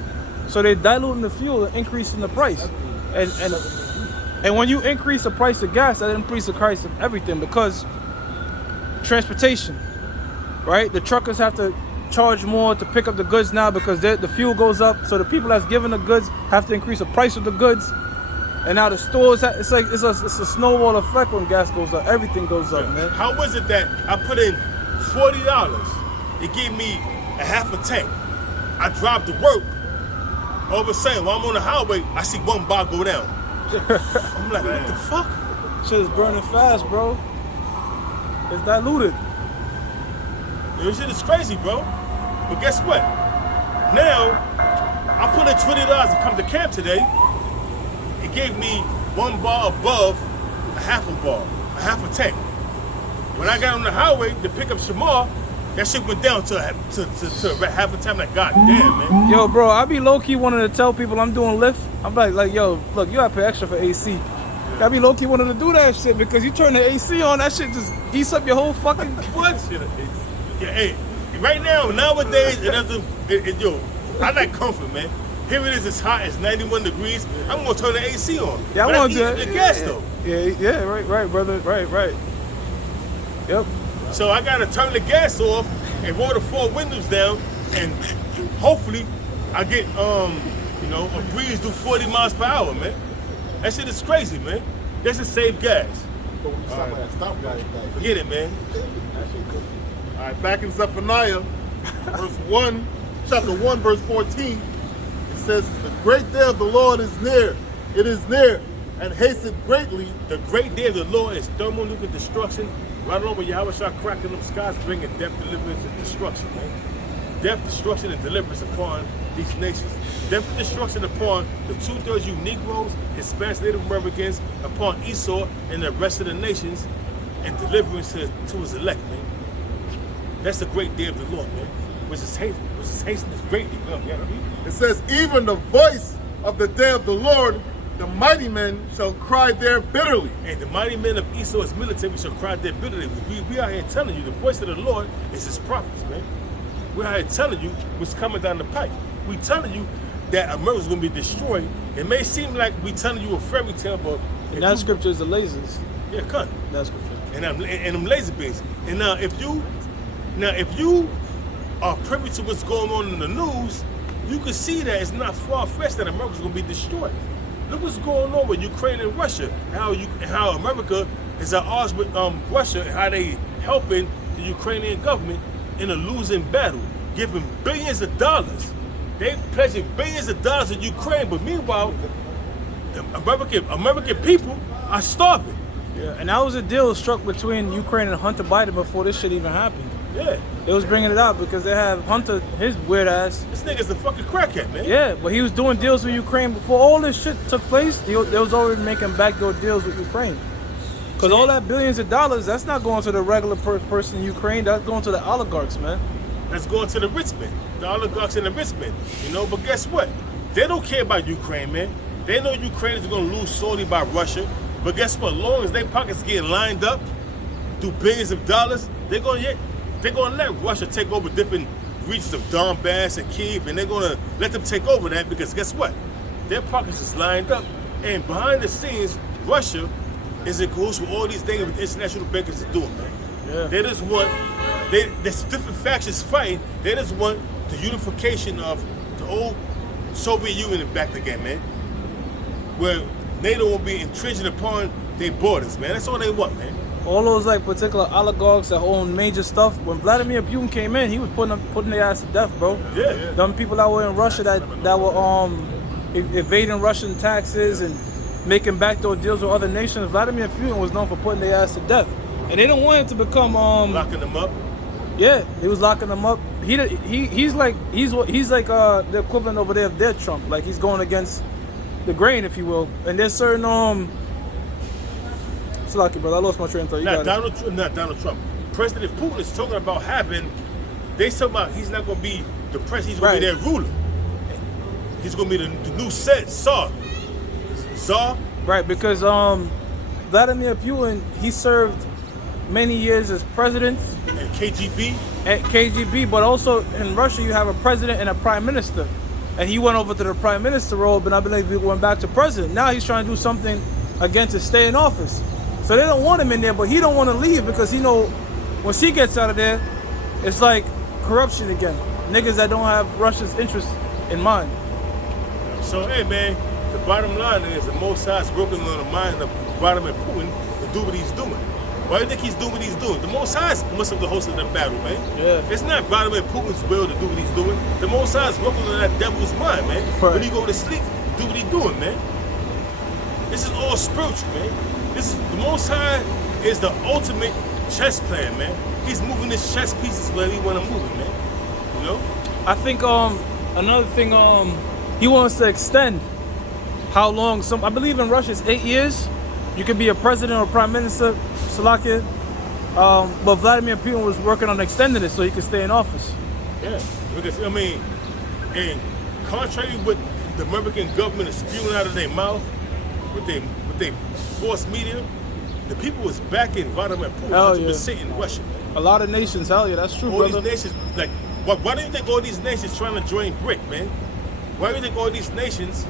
So they diluting the fuel and increasing the price. And when you increase the price of gas, that increases the price of everything because transportation, right? The truckers have to charge more to pick up the goods now because the fuel goes up. So the people that's giving the goods have to increase the price of the goods. And now the stores, it's a snowball effect when gas goes up. Everything goes up, man. How was it that I put in $40? It gave me a half a tank. I drive to work. All of a sudden, while I'm on the highway, I see one bar go down. I'm like, what the fuck? Shit is burning fast, bro. It's diluted. This shit is crazy, bro. But guess what? Now, I put in $20 to come to camp today. It gave me one bar above a half a tank. When I got on the highway to pick up Shamar, that shit went down to half a tank. Like, god damn, man. Yo, bro, I be low-key wanting to tell people I'm doing Lyft. I'm like, yo, look, you gotta pay extra for AC. I be low-key wanting to do that shit because you turn the AC on, that shit just heats up your whole fucking... What? Yeah, hey, right now, nowadays, yo, I like comfort, man. Here it is, it's hot, it's 91 degrees. I'm gonna turn the AC on. Yeah, I want to. The gas though. Yeah, right, brother, right. Yep. So I gotta turn the gas off and roll the 4 windows down, and hopefully I get a breeze do 40 miles per hour, man. That shit is crazy, man. That's to save gas. Forget it, man. All right, back in Zephaniah, verse 1, chapter 1, verse 14, it says, the great day of the Lord is near. It is near and hastened greatly. The great day of the Lord is thermonuclear destruction. Right along with Yahweh Shah cracking them skies, bringing death, deliverance, and destruction, man. Death, destruction, and deliverance upon these nations. Death and destruction upon the 2/3 you Negroes, Hispanics, Native Americans, upon Esau and the rest of the nations, and deliverance to his elect, man. That's the great day of the Lord, man. Which is hastening greatly. It says, even the voice of the day of the Lord, the mighty men shall cry there bitterly. And the mighty men of Esau's military shall cry there bitterly. We are here telling you the voice of the Lord is his prophets, man. We're out here telling you what's coming down the pipe. We telling you that America's gonna be destroyed. It may seem like we telling you a fairy tale, but And that scripture is the lasers. yeah, cut. That scripture. And them laser beams. And now if you are privy to what's going on in the news, you can see that it's not far-fetched that America's gonna be destroyed. Look what's going on with Ukraine and Russia. How America is at odds with Russia and how they helping the Ukrainian government in a losing battle, giving billions of dollars. They pledging billions of dollars in Ukraine, but meanwhile, the American people are starving. Yeah, and that was a deal struck between Ukraine and Hunter Biden before this shit even happened. Yeah, They was bringing it out because they have Hunter, his weird ass. this nigga's a fucking crackhead, man. Yeah, but he was doing deals with Ukraine before all this shit took place. They was already making backdoor deals with Ukraine. Because all that billions of dollars, that's not going to the regular person in Ukraine. That's going to the oligarchs, man. That's going to the rich men, the oligarchs and the rich men. But guess what? They don't care about Ukraine, man. They know Ukraine is going to lose solely by Russia. But guess what? As long as their pockets get lined up through billions of dollars, they're going to let Russia take over different regions of Donbass and Kyiv, and they're going to let them take over that because guess what? Their pockets is lined up. And behind the scenes, Russia is in cahoots with all these things with international bankers are doing, man. Yeah. They just want, there's different factions fighting. They just want the unification of the old Soviet Union back again, man. Where NATO will be infringing upon their borders, man. That's all they want, man. All those like particular oligarchs that own major stuff. When Vladimir Putin came in, he was putting their ass to death, bro. Yeah. Them people that were in Russia that were evading Russian taxes and making backdoor deals with other nations. Vladimir Putin was known for putting their ass to death, and they didn't want him to become Locking them up. Yeah, he was locking them up. He's like the equivalent over there of their Trump. Like he's going against the grain, if you will. And there's certain it's lucky, brother. I lost my train of thought. Not Donald Trump. President Putin is talking about they talking about he's not going to be the president, he's going to be their ruler. He's going to be the new Tsar. Czar. Right, because Vladimir Putin, he served many years as president And KGB. at KGB, but also in Russia you have a president and a prime minister. And he went over to the prime minister role, but I believe he went back to president. Now he's trying to do something again to stay in office. So they don't want him in there, but he don't want to leave because he know once he gets out of there, it's like corruption again. Niggas that don't have Russia's interest in mind. So, hey, man, the bottom line is the Most High is working on the mind of Vladimir Putin to do what he's doing. Why do you think he's doing what he's doing? The Most High must have the host of the battle, man. Yeah. It's not Vladimir Putin's will to do what he's doing. The Most High is working on that devil's mind, man. Right. When he go to sleep, do what he's doing, man. This is all spiritual, man. This is the Most High is the ultimate chess player, man. He's moving his chess pieces where he want to move it, man. You know? I think another thing he wants to extend how long I believe in Russia it's 8 years. You can be a president or prime minister, Slovakia. But Vladimir Putin was working on extending it so he could stay in office. Yeah, because I mean, and contrary with the American government is spewing out of their mouth with their forced media, the people was backing Vladimir Putin Hell 100% in Russia. Man. A lot of nations, hell yeah, that's true, All brother. these nations, like, why do you think all these nations trying to join BRIC, man? Why do you think all these nations,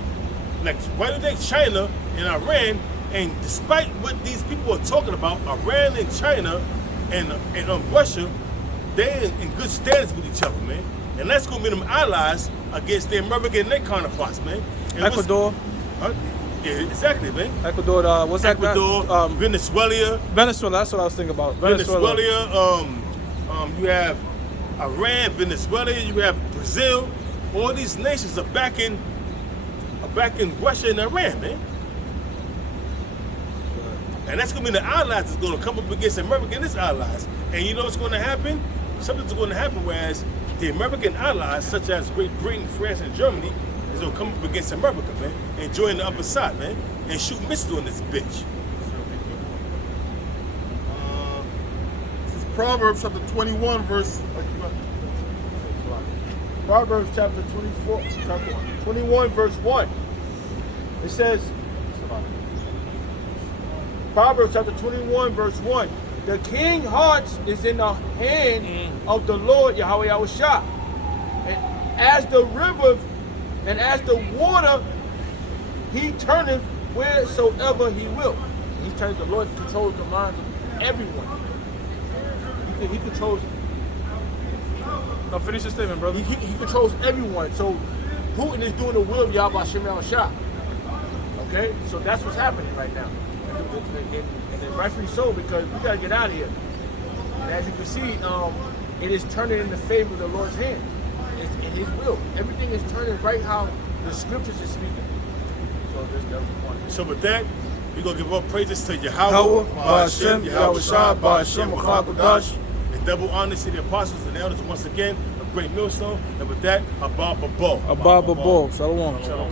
like, why do you think China and Iran, and despite what these people are talking about, Iran and China and Russia, they in good standings with each other, man. And that's gonna be them allies against the American and their counterparts, man. And Ecuador. Yeah, exactly, man. Ecuador, what's that? Ecuador, Venezuela. Venezuela, that's what I was thinking about. Venezuela, you have Iran, Venezuela, you have Brazil. All these nations are backing Russia and Iran, man. And that's gonna be the allies that's gonna come up against America and its allies. And you know what's gonna happen? Something's gonna happen, whereas the American allies, such as Great Britain, France, and Germany, is gonna come up against America, man, and join the other side, man, and shoot missiles on this bitch. This is Proverbs chapter 21, verse. Proverbs chapter 21, verse 1. It says, Proverbs chapter 21, verse 1. The king's heart is in the hand of the Lord, Yahweh Yahushua. And as the river and as the water, he turneth wheresoever he will. He turns, the Lord controls the minds of everyone. He controls. No, finish your statement, brother. He controls everyone. So Putin is doing the will of Yahweh Hashem Yahushua. Okay? So that's what's happening right now. And rightfully so, because we got to get out of here. And as you can see, it is turning in the favor of the Lord's hand. It's in his will. Everything is turning right how the scriptures is speaking. So that's the point. So with that, we're going to give all praises to Yahweh, Yahweh, Ba'ashem, Yahweh Shah, Ba'ashem, Ba'ashem, and double honors to the apostles and elders once again, a great millstone. And with that, Abba Babo. Abba Babo. Shalom. Shalom.